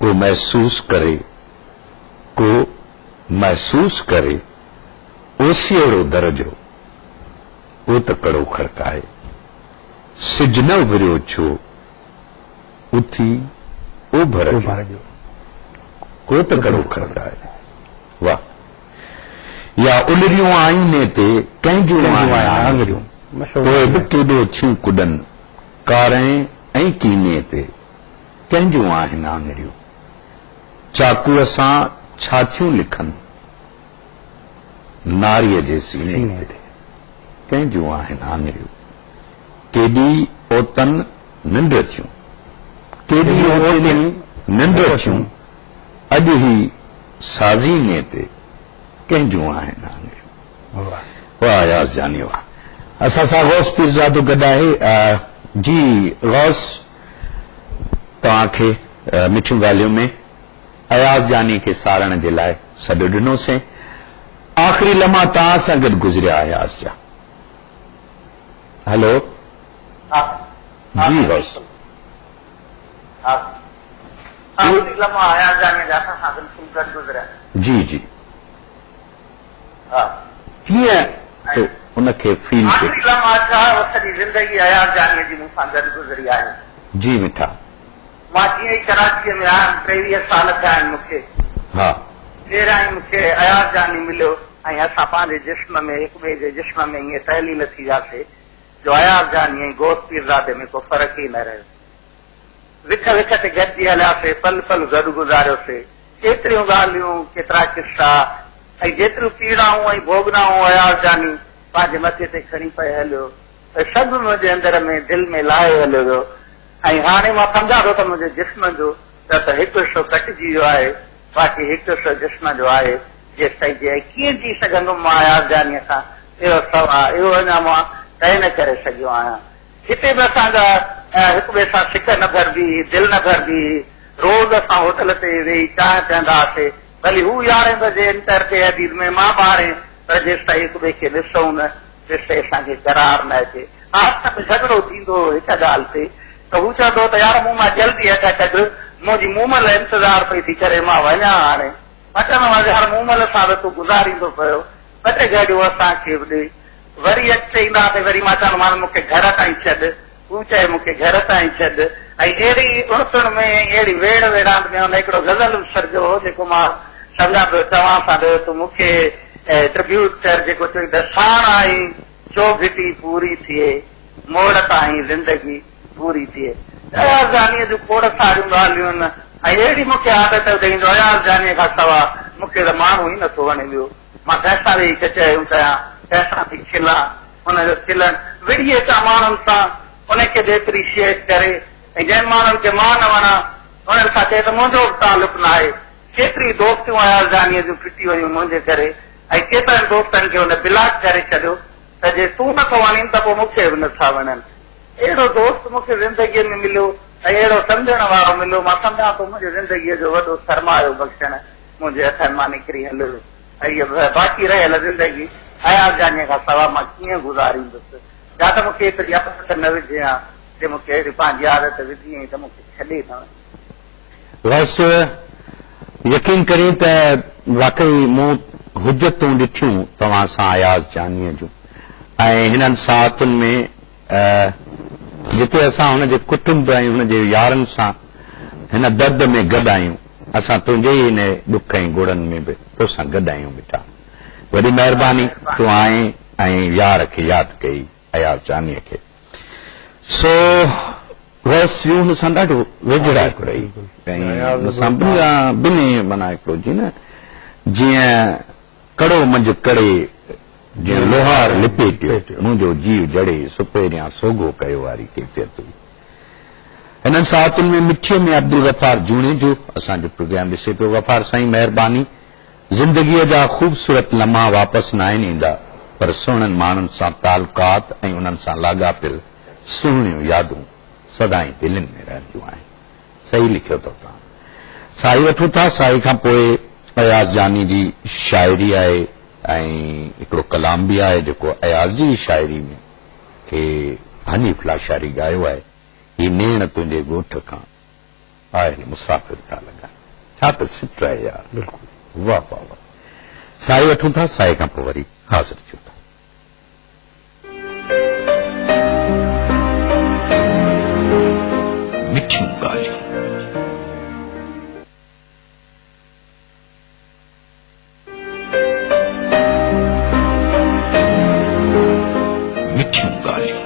को महसूस करे ओसियोड़ो दरजो वो त कड़ो खड़काए सिज न उभरियो छो उथी ओ भर को त कड़ो खड़काए वाह या उलरियूं आईने ते कंहिंजूं आङरियूं पोइ बि केॾो थियूं कुॾनि कारें ऐं कीने ते कंहिंजूं आहिनि आङरियूं चाकूअ सां छा थियूं लिखनि नारीअ जे सीने ते कंहिंजूं आहिनि आङरियूं केॾी ओतनि निंड थियूं केॾी ओतनि निंड थियूं अॼु ई साज़ीने ते कंहिंजूं आहिनि आङरियूं वाह यास जानी वाह असां सां गौस पीरज़ादो गॾु आहे जी गौस तव्हांखे मिठियूं ॻाल्हियूं में अयाज़ जानी खे सारण जे लाइ सॾु ॾिनोसीं आख़िरी लम्हा तव्हां सां गॾु गुज़रिया अयाज़ जा हेलो जी गौस जी जी कीअं उनखे फील सॼी ज़िंदगी अयाज़ जानीअ जी मूंसां गॾु गुज़री आहे जी मिठा मां जीअं ई कराचीअ में आयुमि 23 साल थिया आहिनि मूंखे हा तेरहां ई मूंखे अयाज़ जानी मिलियो ऐं असां पंहिंजे जिस्म में हिक ॿिए जे जिस्म में ईअं तहलील थी वियासीं जो अयाज़ जानी ऐं गौस पीरज़ादे में को फ़र्क़ु ई न रहियो विख विख ते गॾिजी हलियासीं पल पल गॾु गुज़ारियोसीं केतिरियूं ॻाल्हियूं केतिरा किस्सा ऐं जेतिरियूं पीड़ाऊं ऐं भोगनाऊं अयाज़ जानी पंहिंजे मथे ते खणी पए हलियो सभु मुंहिंजे अंदर में दिलि में लाहे हलियो वियो ऐं हाणे मां सम्झां थो त मुंहिंजे जिस्म जो त हिकु हिसो कटिजी वियो आहे बाक़ी हिकु हिसो जिस्म जो आहे जेसि ताईं जे कीअं जी सघंदुमि मां अयाज़ जानीअ सां इहो सवाल इहो अञा मां तय न करे सघियो आहियां हिते बि असांजा हिक ॿिए सां सिक न भरबी दिलि न भरबी रोज़ असां होटल ते वेही चांहि पीअंदा हुआसीं भली हू 11 बजे इंटर ते हदीद में मां 12 पर जेसि ताईं हिक ॿिए खे ॾिसूं न तेसि ताईं असांखे करार न अचे हा असां झगड़ो थींदो हिक ॻाल्हि ते त हू चवंदो त यार मूं मां जल्दी अच कढ मुंहिंजी मूमल इंतज़ार पई थी करे मां वञा हाणे मां चवंदोमांसि यार मूमल सां त तूं गुज़ारींदो पियो ॿ टे गाॾियूं असांखे बि ॾे वरी अॻिते ईंदासीं वरी मां चवंदोमांसि मूंखे घर ताईं छॾ तूं चए मूंखे घर ताईं छॾ ऐं अहिड़ी उणतुण में अहिड़ी वेड़ वेड़ांद में हुन हिकिड़ो गज़ल सर्जो हो जेको मां सम्झां पियो तव्हां सां तूं मूंखे ट्रिब्यूट कर जेको चई त साण आई चौघिटी पूरी थिए मोड़ ताईं ज़िंदगी पूरी थिए अयाज़ जानीअ जूं खोड़ सारियूं ॻाल्हियूं आहिनि ऐं अहिड़ी मूंखे आदत ॾींदो अयाज़ जानीअ खां सवाइ मूंखे त माण्हू ई नथो वणे ॿियो मां कंहिंसां वेही कचहरियूं कयां कंहिंसां थी खिलां हुनजो खिलनि विड़ीअ अचां माण्हुनि सां उनखे बि एप्रिशिएट करे ऐं जंहिं माण्हुनि खे मां न वणां उन्हनि सां चए त मुंहिंजो बि तालुक न आहे केतिरी दोस्तियूं अयाज़ जानीअ जूं फिटी वयूं मुंहिंजे करे ऐं केतिरनि दोस्तनि खे हुन ब्लॉक करे छॾियो त जे तूं नथो वणी त पोइ मूंखे बि नथा वणनि अहिड़ो दोस्त मूंखे ज़िंदगीअ में मिलियो ऐं अहिड़ो सम्झण वारो मिलियो मां सम्झां थो मुंहिंजी ज़िंदगीअ जो वॾो सरमायो बख़्शण मुंहिंजे हथनि मां निकिरी हलियो ऐं इहा बाक़ी रहियल ज़िंदगी अयाज़ जानीअ खां सवाइ मां कीअं गुज़ारींदुसि या त मूंखे एतिरी आदत न विझे हा जे मूंखे अहिड़ी पंहिंजी आदत विझी त मूंखे छॾे न गौस यकीन करी त वाकई मूं हुजतूं ॾिठियूं तव्हां सां अयाज़ जानीअ जूं ऐं हिननि साहतुनि में जिते असां हुनजे कुटुंब ऐं हुनजे यारनि सां हिन दर्द में गॾु आहियूं असां तुंहिंजे ई हिन ॾुख ऐं गुड़नि में बि तोसां गॾु आहियूं बेटा वॾी महिरबानी तूं आहीं ऐं यार खे यादि कई अयाज़ जानीअ खे सो गौस जूं हुन सां ॾाढो वेझड़ा हिकिड़ो ऐं हुन सां ॿिन्ही माना हिकिड़ो जी न जीअं कड़ो मंझि कड़े जीअं लोहार लिपेटियो मुंहिंजो जीव जड़े सुपेरियां सोगो कयो वारी कैफ़ियत हुई हिननि साहतुनि में मिठीअ में अब्दुल गफ़ार जूणे जो असांजो प्रोग्राम ॾिसे पियो गफ़ार साईं महिरबानी ज़िंदगीअ जा ख़ूबसूरत लम्हा वापसि न आहिनि ईंदा पर सुहिणनि माण्हुनि सां तालुकात ऐं उन्हनि सां लाॻापियल सुहिणियूं यादूं सदाईं दिलनि में रहंदियूं आहिनि सही लिखियो अथव तव्हां साई वठूं था साई खां पोइ अयाज़ जानी जी शाइरी आहे ऐं हिकिड़ो कलाम बि आहे जेको अयाज़ जी शाइरी में के हनीफ़ लाशारी ॻायो आहे ही नेण तुंहिंजे ॻोठ खां आहे मुसाफ़िर था लॻा छा त सिट आहे यार बिल्कुलु वाह वाह वाह साई वठूं था साई खां पोइ वरी हाज़िर थियो था। मिठियूं ॻाल्हियूं। मिठियूं ॻाल्हियूं।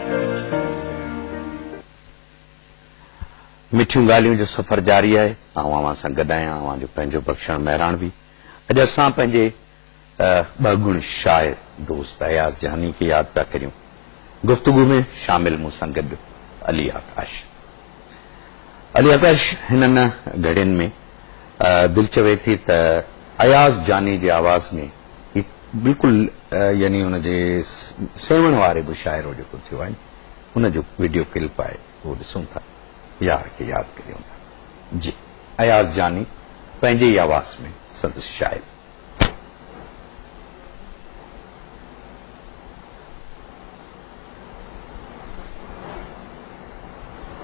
मिठियूं ॻाल्हियूं जो सफ़र जारी आहे। अवां सां गॾु आहियां, अवां जो पंहिंजो बख़्शण महिराण बि। अॼु असां पंहिंजे ॿ गुण शाइर दोस्त अयाज़ जानी खे यादि पिया करियूं। गुफ़्तगू में शामिल मूंसां गॾु अली आकाश। अली आकाश हिननि घड़ियुनि में दिलि चवे थी त अयाज़ जानी जे आवाज़ में बिल्कुलु यानी हुनजे सेवण वारे मुशाइरो जेको थियो आहे हुनजो वीडियो क्लिप आहे, उहो ॾिसूं था, यार खे यादि करियूं था। जी, अयाज़ जानी पंहिंजे ई आवाज़ में संदसि शाइर।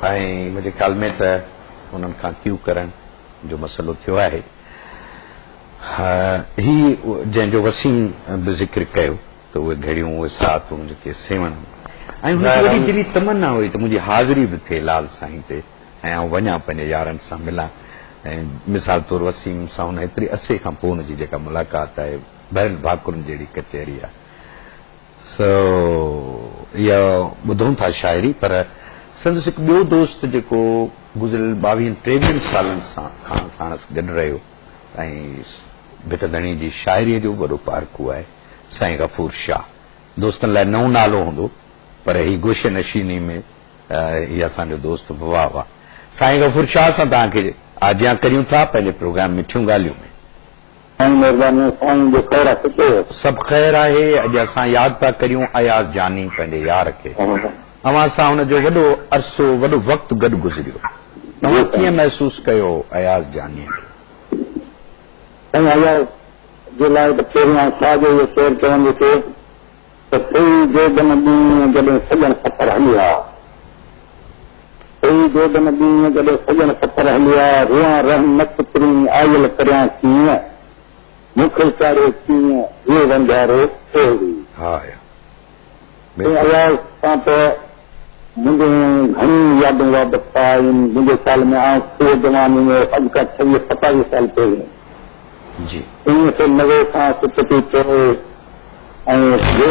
ऐं मुंहिंजे ख़्याल में त उन्हनि खां क्यू करण जो मसइलो थियो आहे। ही जंहिंजो वसीम बि ज़िक्र कयो त उहे घड़ियूं, उहे सातूं जेके सेवण, ऐं हुनजी वॾी दिली तमन्ना हुई त मुंहिंजी हाज़िरी बि थिए लाल साईं ते ऐं आउं वञा पंहिंजे यारनि सां मिलां। ऐं मिसाल तौरु वसीम सां हुन एतिरी अरसे खां पोइ हुनजी जेका मुलाक़ात आहे, बहरनि भाकुरनि जहिड़ी कचहरी आहे। सो इहा ॿुधूं था शाइरी, पर संदसि हिकु ॿियो दोस्त जेको गुज़िरियल 22-23 सालनि खां साणसि गॾु रहियो ऐं भिटधणी जी शाइरीअ जो वॾो पारकू आहे, साईं गफ़ूर शाह। दोस्तनि लाइ नओं नालो हूंदो, पर ही गोशे नशीनी में हीअ असांजो दोस्त वाह वाह। साईं गफ़ूर शाह सां तव्हांखे आजियां करियूं था पंहिंजे प्रोग्राम मिठियूं ॻाल्हियूं में। सभु ख़ैर आहे। अॼु असां यादि पिया करियूं अयाज़ जानी पंहिंजे यार खे। अवां सां हुनजो वॾो अरसो, वॾो वक़्तु गॾु गुज़रियो। तव्हां कीअं महसूसु कयो अयाज़ जानीअ खे? अयाज़ जे लाइ त पहिरियां शाह जो इहो शेर चवंदुसि त जोदन ॾींहं जॾहिं सॼण सफ़र हलिया, जोदन ॾींहं जॾहिं सॼण सफ़र हलिया, रुआं रहम न पुत्री आयल करियां कीअं, मूंखे चाढ़े कीअं इहो वंजारो ओड़ी। अयाज़ सां त मुंहिंजूं घणियूं यादूं वाबस्ता आहिनि। मुंहिंजे ख़्याल में आउं पूरे जवानी में अॼु खां 26-27 साल पहिरियों जी 1990 खां सुठी चयो ऐं जे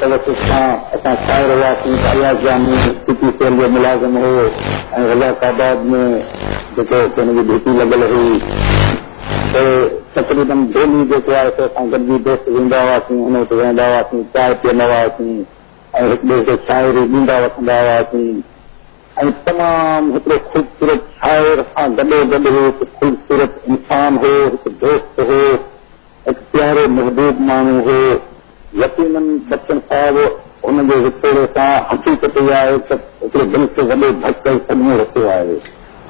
तवसुल सां असां शाइर हुआसीं। अयाज़ जानी CPCL जो मुलाज़िम हो ऐं गलाकाबाद में जेको हुनजी ड्यूटी लॻल हुई, त तक़रीबन डेली जेको आहे त असां गॾिजी दोस्त वेंदा हुआसीं, हुन वटि वेंदा हुआसीं, चांहि पीअंदा हुआसीं ऐं हिक ॿिए खे शाइरी ॾींदा वठंदा हुआसीं। ऐं तमामु हिकिड़ो ख़ूबसूरत शाइर सां गॾोगॾु हो, हिकु ख़ूबसूरत इंसान हो, हिकु दोस्त हो, हिकु प्यारो महबूब माण्हू हो। यकीनन बच्चन साहिब हुनजे विछोड़े सां हक़ीक़त इहा आहे त हिकिड़ो दिलि खे वॾो धक्को सदमो रखियो आहे।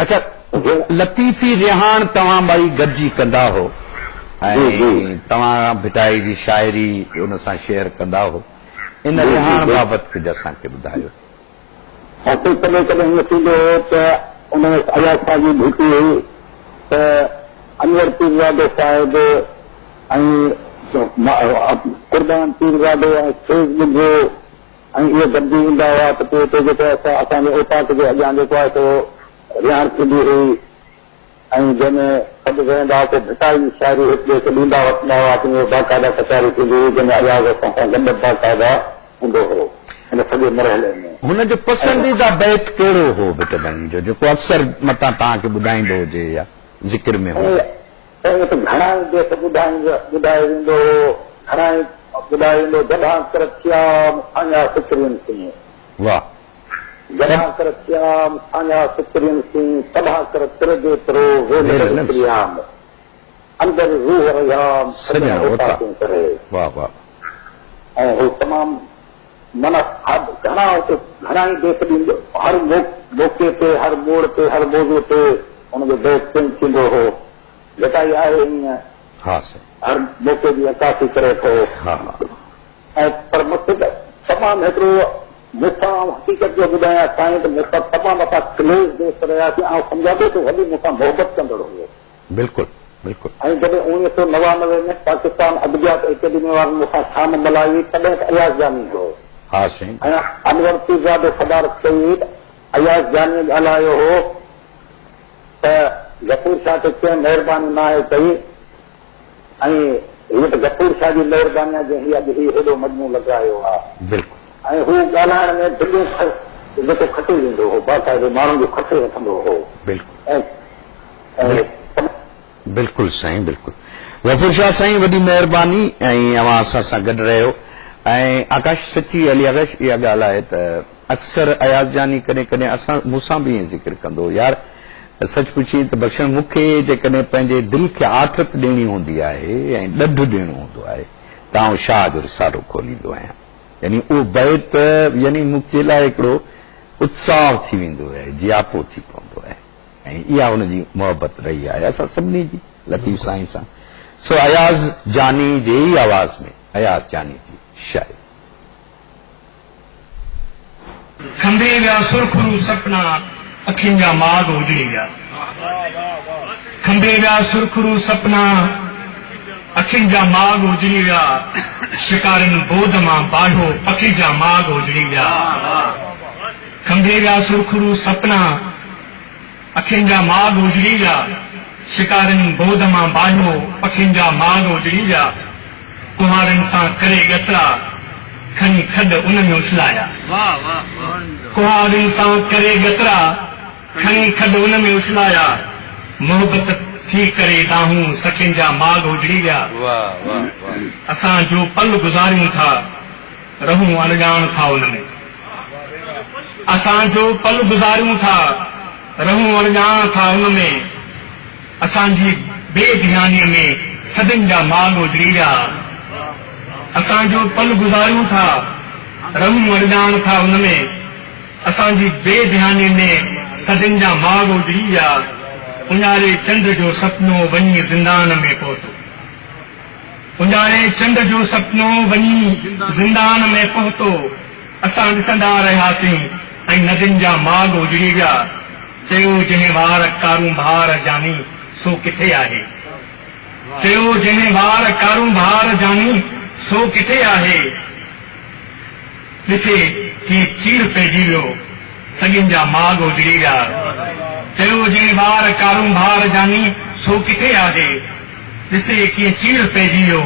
अच्छा, लतीफ़ी रिहाण तव्हां ॿई गॾिजी कंदा हो ऐं तव्हां भिटाई जी शाइरी हुन सां शेयर कंदा हो, इन रिहाण बाबति कुझु असांखे ॿुधायो। कॾहिं कॾहिं ईअं थींदो हो त उन अयाज़ सां जी ड्यूटी हुई त अनवर पीरज़ादो साहिब ऐं कुर्बान पीरज़ादो ऐं फेज़ ॿुधो ऐं इहे गॾिजी ईंदा हुआ त पोइ हुते जेको असांजे औताक जे अॻियां जेको आहे सो रिहाण थींदी हुई ऐं जंहिंमें सभु वेहंदा हुआ भिटाई जी शाइरी हिक ॿिए खे ॾींदा वठंदा हुआसीं। बाक़ाइदा कचारी थींदी हुई जंहिंमें अयाज़ असां सां गॾु बाक़ाइदा हूंदो हो हिन सॼे मरहले में। हुनजो पसंदीदा बैत कहिड़ो हो भिटधणी जो, जेको अक्सर मतां तव्हांखे ॿुधाईंदो हुजे या ज़िक्र में हुजे? घणा ई देश ॿुधाए वेंदो हो, घणा ई ॿुधाए वेंदो। जॾहिं कर थिया असांजा सुखरियुनि सी, वाह, जॾहिं कर थिया असांजा सुखरियुनि सी, तबाह कर तिर जे तरो अंदर रूह रहियाम सॼण होता। करे। वाह वाह। ऐं हू तमामु माना घणा ई देश ॾींदो, हर मौक़े ते, हर मोड़ ते, हर मौज़ू ते हुनजो देश थींदो हो। जेका ई आहे ईअं हर मौक़े जी अकासी करे थो। ऐं पर मूंखे त तमामु हिकिड़ो मूंसां हक़ीक़त जो ॿुधायां साईं त मूंसां तमामु असां क्लोज़ दोस्त रहियासीं। ऐं सम्झा थो त वॾी मूंसां मोहबत कंदड़ हुयो। बिल्कुलु बिल्कुलु ऐं जॾहिं 1999 में पाकिस्तान अदबियात अकेडमी वारनि मूंखां शाम मल्हाई तॾहिं अयाज़ जानी हो हा साईं ऐं अनवर पीरज़ादो सदारत कई अयाज़ जानी ॻाल्हायो हो त गफूर शाह ते कंहिं महिरबानी न आहे कई ऐं हीअ त गफूर शाह जी महिरबानी आहे जंहिं अॼु हीउ हेॾो मजमू लॻायो आहे बिल्कुलु ऐं हू ॻाल्हाइण में दिलियूं जेको खटी वेंदो हो बाक़ाइदे माण्हुनि जो खटे वठंदो हो बिल्कुलु बिल्कुलु साईं बिल्कुलु गफूर शाह साईं वॾी महिरबानी ऐं अवां असां सां गॾु रहियो ऐं आकाश सची अली आकाश इहा ॻाल्हि आहे त अक्सर अयाज़ जानी कॾहिं कॾहिं असां मूंसां बि ईअं ज़िक्र कंदो यार सच पुछी त बख़्शण मूंखे जेकॾहिं पंहिंजे दिलि खे आथत ॾियणी हूंदी आहे ऐं ॾढु ॾियणो हूंदो आहे त आउं शाह जो रिसालो खोलींदो आहियां यानी उहो बैत यानी मुंहिंजे लाइ हिकिड़ो उत्साह थी वेंदो आहे जियापो थी पवंदो आहे ऐं इहा हुनजी मोहबत रही आहे असां सभिनी जी लतीफ़ साईं सां सो अयाज़ जानी जे ई आवाज़ में अयाज़ जानी जी शायदि खंबे विया सुरखरू सपना अखियुनि जा माग उजड़ी विया खंबे विया सुरखरू सपना अखियुनि जा माग उजड़ी विया शिकारनि बोध मां बाहियो पखी जा माग उजड़ी विया खंबे विया सुरखरू सपना अखियुनि जा माग उजड़ी विया शिकारनि बोध मां बाहियो पखियुनि जा माग उजड़ी विया कुहारनि सां करे गतरा खणी खॾ उन में उछलाया कुहारनि सां करे गतरा खणी खॾ उन में उछलाया मोहबत थी करे दाहूं सखियुनि जा माग उजड़ी विया असां जो पल गुज़ारियूं था रहूं अनजान था उन में असां जो पल गुज़ारियूं था रहूं अनजान था उन में असांजी बेध्यानीअ में सदियुनि जा माग उजड़ी विया असां जो पल गुज़ारियूं था रहूं अनजान था उन में असांजी बेध्यानीअ में सदियुनि जा माग उजड़ी विया उञारे चंड जो सपनो वञी ज़िंदान में पहुतो उञारे चंड जो सपनो वञी ज़िंदान में पहुतो असां ॾिसंदा रहियासीं ऐं नदियुनि जा माग उजड़ी विया चयो जंहिं वार कारूं भार जानी सो किथे आहे चयो जंहिं वार कारूं भार जानी सो किथे आहे ॾिसे कीअं चीड़ पइजी वियो सॻियुनि जा माग उजड़ी विया चयो जंहिं वार कारूं भार जानी सो किथे आहे ॾिसे कीअं चीड़ पइजी वियो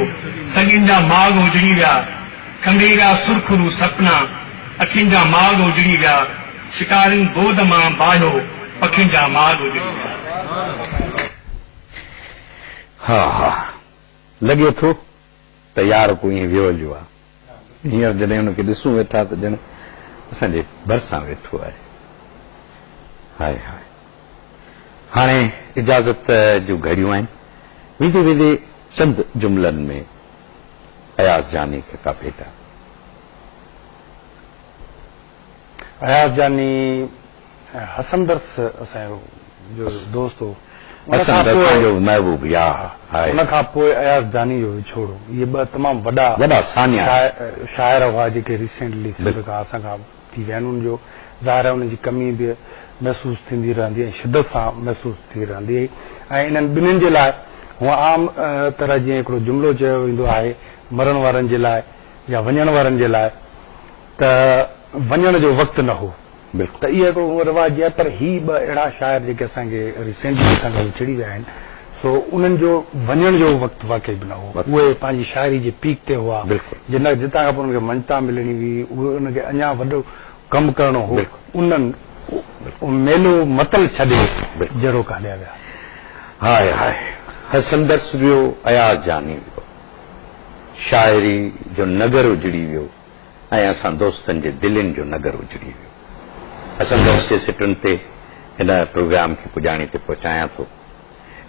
सॻियुनि जा माग उजड़ी विया खंबे विया सुरखरू सपना अखियुनि जा माग उजड़ी विया शिकारनि बोध मां बाहियो पखियुनि जा माग उजड़ी विया हा हा लॻे थो त यार को ईअं वियो आहे हींअर जॾहिं हुनखे ॾिसूं वेठा त ॼण असांजे भरिसां वेठो आहे हाय हाय हाणे इजाज़त जूं घड़ियूं आहिनि वेंदे वेंदे चंद जुमलनि में अयाज़ जानी खे का भेटा अयाज़ जानी हसन दर्स असांजो जो दोस्त हो हसन दर्स असांजो महबूब या आहे उन खां पोइ अयाज़ जानी जो विछोड़ो इहे ॿ तमामु वॾा सानिया शाइर हुआ जेके रिसेंटली सिंध खां असां खां थी विया आहिनि उनजो ज़ाहिर आहे उनजी कमी बि महसूसु थींदी रहंदी ऐं शिदत सां महसूसु थी रहंदी ऐं इन्हनि ॿिन्हिनि जे लाइ हूअं आम तरह जीअं हिकिड़ो जुमिलो चयो वेंदो आहे मरण वारनि जे लाइ या वञण वारनि जे लाइ त वञण जो वक़्तु न हो त इहो हिकिड़ो रिवाज आहे पर ही ॿ अहिड़ा शाइर जेके असांखे रिसेंटली असांखे उछड़ी विया आहिनि सो उन्हनि जो वञण जो वक़्तु वाक़ई बि न हो उहे पंहिंजी शाइरी जे पीक ते हुआ जिन जितां खां पोइ उनखे मञता मिलणी हुई उहे उनखे अञा वॾो कमु करणो हो उन्हनि मेलो मतल छॾे जहिड़ो काढिया विया हाय हाय हसन दर्स वियो अयाज़ जानी वियो शाइरी जो नगर उजड़ी वियो ऐं असां दोस्तनि जे दिलनि जो नगर उजड़ी वियो हसन दर्स जे सिटुनि ते हिन प्रोग्राम खे पुॼाणी ते पहुचायां थो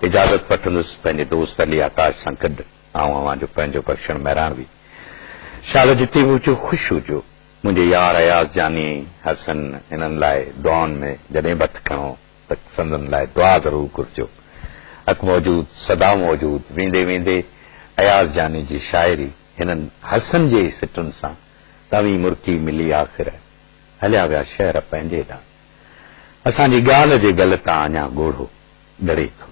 इजाज़त वठंदुसि पंहिंजे दोस्त अली आकाश सां गॾु ऐं अवां जो पंहिंजो बख़्शण महिराणवी शाल जिते बि हुजो ख़ुशि हुजो मुंहिंजे यार अयाज़ जानी हसन हिननि लाइ दुआनि में जॾहिं बि हथु खणो त संदनि लाइ दुआ ज़रूरु घुरिजो हक़ मौजूद सदा मौजूद वेंदे वेंदे अयाज़ जानी जी शाइरी हिननि हसन जे सिटुनि सां तवी मुर्की मिली आख़िर हलिया विया शहर पंहिंजे ॾांहुं असांजी ॻाल्हि जे गल तां अञा ॻोढ़ो ॾरे थो